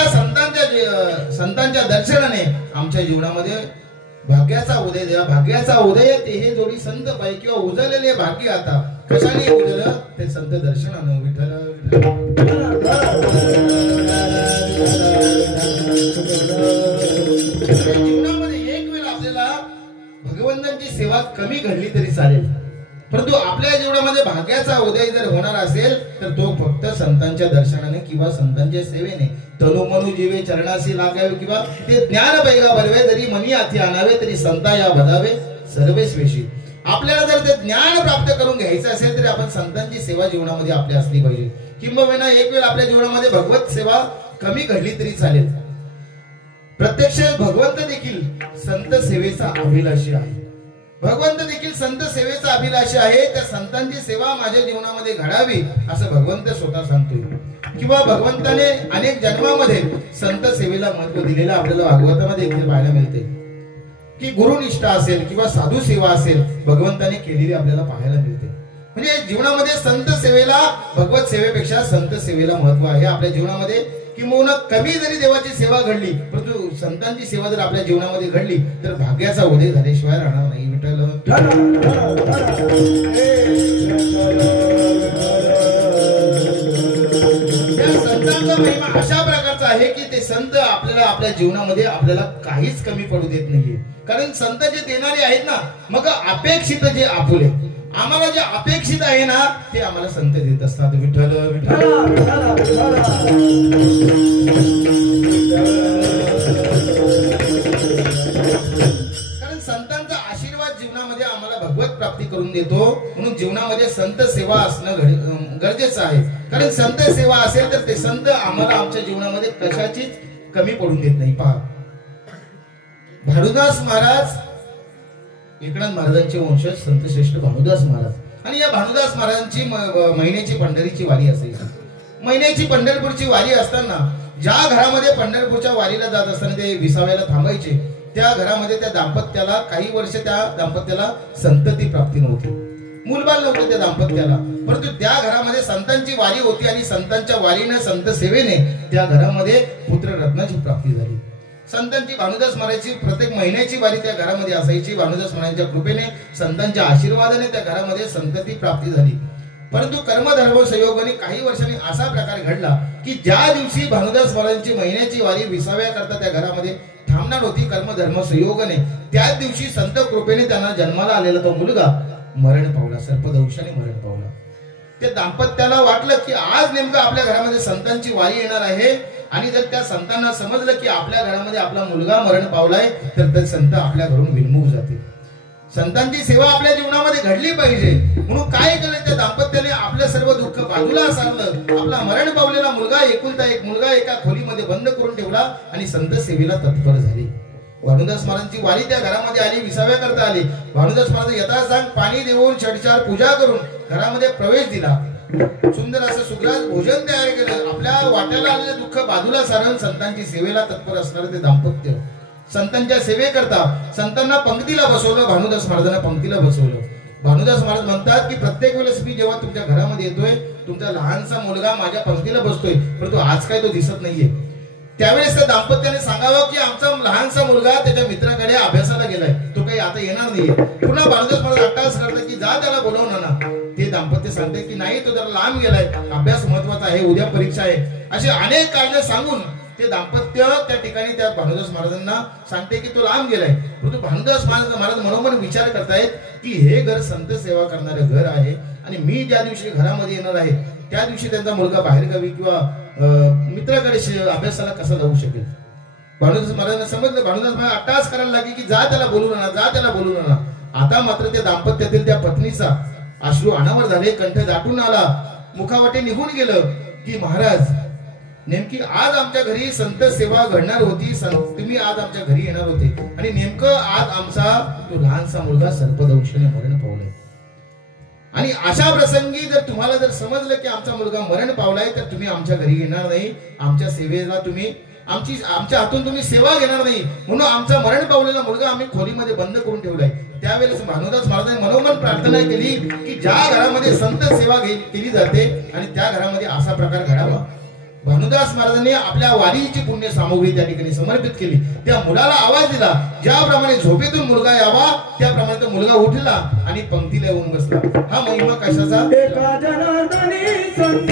संतांच्या दर्शनाने आमच्या जीवनामध्ये भाग्याचा उदय द्या. भाग्याचा उदय ते हे जोडी संत पाय किंवा उजळलेले भाग्य आता कशाने उजळलं ते संत दर्शनानं. विठ्ठल जीवनामध्ये एक वेळ आपल्याला भगवंतांची सेवा कमी घडली तरी चालेल, परंतु आपल्या जीवनामध्ये भाग्याचा उदय जर होणार असेल तर तो फक्त संतांच्या दर्शनाने किंवा संतांच्या सेवेने. तनु मनु जीवे चरणाशी लागावे किंवा ते ज्ञान पैगा बलवे जरी मनी हाती आणावे तरी संता या बधावे सर्वेस्वेशी. आपल्याला जर ते ज्ञान प्राप्त करून घ्यायचं असेल तरी आपण संतांची सेवा जीवनामध्ये आपली असली पाहिजे. किंबहुना एक वेळ आपल्या जीवनामध्ये भगवत सेवा कमी घडली तरी चालेल. प्रत्यक्ष भगवंत देखील संत सेवेचा अभिलाषी आहे. भगवंत देखील संत सेवेचा अभिलाषी आहे. त्या संतांची सेवा माझ्या जीवनामध्ये घडावी असं भगवंत स्वतः सांगतोय. किंवा भगवंताने अनेक जन्मामध्ये संत सेवेला महत्व दिलेलं आपल्याला भागवतामध्ये देखील पाहायला मिळते की गुरुनिष्ठा असेल किंवा साधू सेवा असेल भगवंताने केलेली आपल्याला पाहायला मिळते. म्हणजे जीवनामध्ये संत सेवेला भगवत सेवेपेक्षा संत सेवेला महत्व आहे आपल्या जीवनामध्ये. किंवा कमी जरी देवाची सेवा घडली परंतु संतांची सेवा जर आपल्या जीवनामध्ये घडली तर भाग्याचा उदय झाल्याशिवाय राहणार नाही. विठ्ठल या संतांचा महिमा अशा प्रकारचा आहे की ते संत आपल्याला आपल्या जीवनामध्ये आपल्याला काहीच कमी पडू देत नाहीये. कारण संत जे देणारे आहेत ना मग अपेक्षित जे आपुले आम्हाला जे अपेक्षित आहे ना ते आम्हाला संत देत असतात. विठ्ठल कारण संतांचा आशीर्वाद जीवनामध्ये आम्हाला भगवत प्राप्ती करून देतो. म्हणून जीवनामध्ये संत सेवा असणं गरजेचं आहे. कारण संत सेवा असेल तर ते संत आम्हाला आमच्या जीवनामध्ये कशाचीच कमी पडून देत नाही. पहा भानुदास महाराज एकनाथ महाराजांचे वंशज संत श्रेष्ठ भानुदास महाराज. आणि या भानुदास महाराजांची महिन्याची पंढरीची वारी असायची. महिन्याची पंढरपूरची वारी असताना ज्या घरामध्ये पंढरपूरच्या वारीला जात असताना ते विसाव्याला थांबायचे त्या घरामध्ये त्या दाम्पत्याला काही वर्ष त्या दाम्पत्याला संतती प्राप्ती नव्हती. मूलबाल नव्हते त्या दाम्पत्याला. परंतु त्या घरामध्ये संतांची वारी होती आणि संतांच्या वारीने संत सेवेने त्या घरामध्ये पुत्ररत्नाची प्राप्ती झाली. संतांची भानुदास महाराजांची प्रत्येक महिन्याची वारी त्या घरामध्ये असायची. भानुदास महाराजांच्या कृपेने संतांच्या आशीर्वादाने त्या घरामध्ये संतती प्राप्ती झाली. परंतु कर्मधर्म संयोगाने काही वर्षांनी असा प्रकार घडला की ज्या दिवशी भानुदास महाराजांची महिन्याची वारी विसाव्या करता त्या घरामध्ये थांबणार होती कर्मधर्म संयोगाने त्याच दिवशी संत कृपेने त्यांना जन्माला आलेला तो मुलगा मरण पावला. सर्पदंशाने मरण पावला. त्या दाम्पत्याला वाटलं की आज नेमकं आपल्या घरामध्ये संतांची वारी येणार आहे आणि जर त्या संतांना समजलं की आपल्या घरामध्ये आपला मुलगा मरण पावलाय तर ते संत आपल्या घरून विनमुख जातील. संतांची सेवा आपल्या जीवनामध्ये घडली पाहिजे. म्हणून काय केलं त्या दाम्पत्याने आपलं सर्व दुःख बाजूला सारलं. आपला मरण पावलेला मुलगा एकुलता एक मुलगा एका खोलीमध्ये बंद करून ठेवला आणि संत सेवेला तत्पर झाले. भानुदास महाराजांची वारी त्या घरामध्ये आली. विसाव्या करता आली. भानुदास महाराज यथासांग पाणी देऊन षडचार पूजा करून घरामध्ये प्रवेश दिला. सुंदर असं सुग्रास भोजन तयार केलं. आपल्या वाट्याला आलेलं दुःख बाजूला सारून संतांची सेवेला तत्पर असणारे ते दाम्पत्य संतांच्या सेवेकरता संतांना पंक्तीला बसवलं. भानुदास महाराजांना पंक्तीला बसवलं. भानुदास महाराज म्हणतात की प्रत्येक वेळेस मी जेव्हा तुमच्या घरामध्ये येतोय तुमचा लहानसा मुलगा माझ्या पंक्तीला बसतोय परंतु आज काय तो दिसत नाहीये. त्यावेळेस त्या दाम्पत्याने सांगावं की आमचा लहानसा मुलगा त्याच्या मित्राकडे अभ्यासाला गेलाय तो काही आता येणार नाहीये. पुन्हा भानुदास महाराज अट्टाहास करतात की जा त्याला बोलवून आणा. ते दाम्पत्य सांगते की नाही तो जरा लांब गेलाय अभ्यास महत्वाचा आहे उद्या परीक्षा आहे. असे अनेक कारणे सांगून ते दाम्पत्य त्या ठिकाणी त्या भानुदास महाराजांना सांगते की तो लांब गेलाय. परंतु भानुदास महाराज मनोमन विचार करतायत की हे घर संत सेवा करणारे घर आहे आणि मी ज्या दिवशी घरामध्ये येणार आहे त्या दिवशी त्यांचा मुलगा बाहेरगावी किंवा मित्राकडे अभ्यासाला कसा जाऊ शकेल. भानुदास महाराजांना समजलं. भानुदास महाराज अट्टाहास करायला लागले की जा त्याला बोलून आणा जा त्याला बोलून आणा. आता मात्र त्या दाम्पत्यातील त्या पत्नीचा अश्रू अनावर झाले. कंठ दाटून आला. मुखावाटे निघून गेलं की महाराज नेमकी आज आमच्या घरी संत सेवा घडणार होती. तुम्ही आज आमच्या घरी येणार होते आणि नेमकं आज आमचा तो लहानसा मुलगा सर्पदंशाने मरण पावलाय. आणि अशा प्रसंगी जर तुम्हाला जर समजलं की आमचा मुलगा मरण पावलाय तर तुम्ही आमच्या घरी येणार नाही. आमच्या सेवेला तुम्ही आमच्या हातून तुम्ही सेवा घेणार नाही. म्हणून आमचा मरण पावलेला मुलगा आम्ही खोलीमध्ये बंद करून ठेवलाय. त्यावेळेस भानुदास महाराजांनी मनोमन प्रार्थना केली की ज्या घरामध्ये संत सेवा केली जाते आणि त्या घरामध्ये असा प्रकार घडावा. भानुदास महाराजांनी आपल्या वारीची पुण्य सामग्री त्या ठिकाणी समर्पित केली. त्या मुलाला आवाज दिला. ज्याप्रमाणे झोपेतून मुलगा यावा त्याप्रमाणे तो मुलगा उठला आणि पंक्तीला येऊन बसला. हा महिमा कशाचा. एका जनार्दनी संत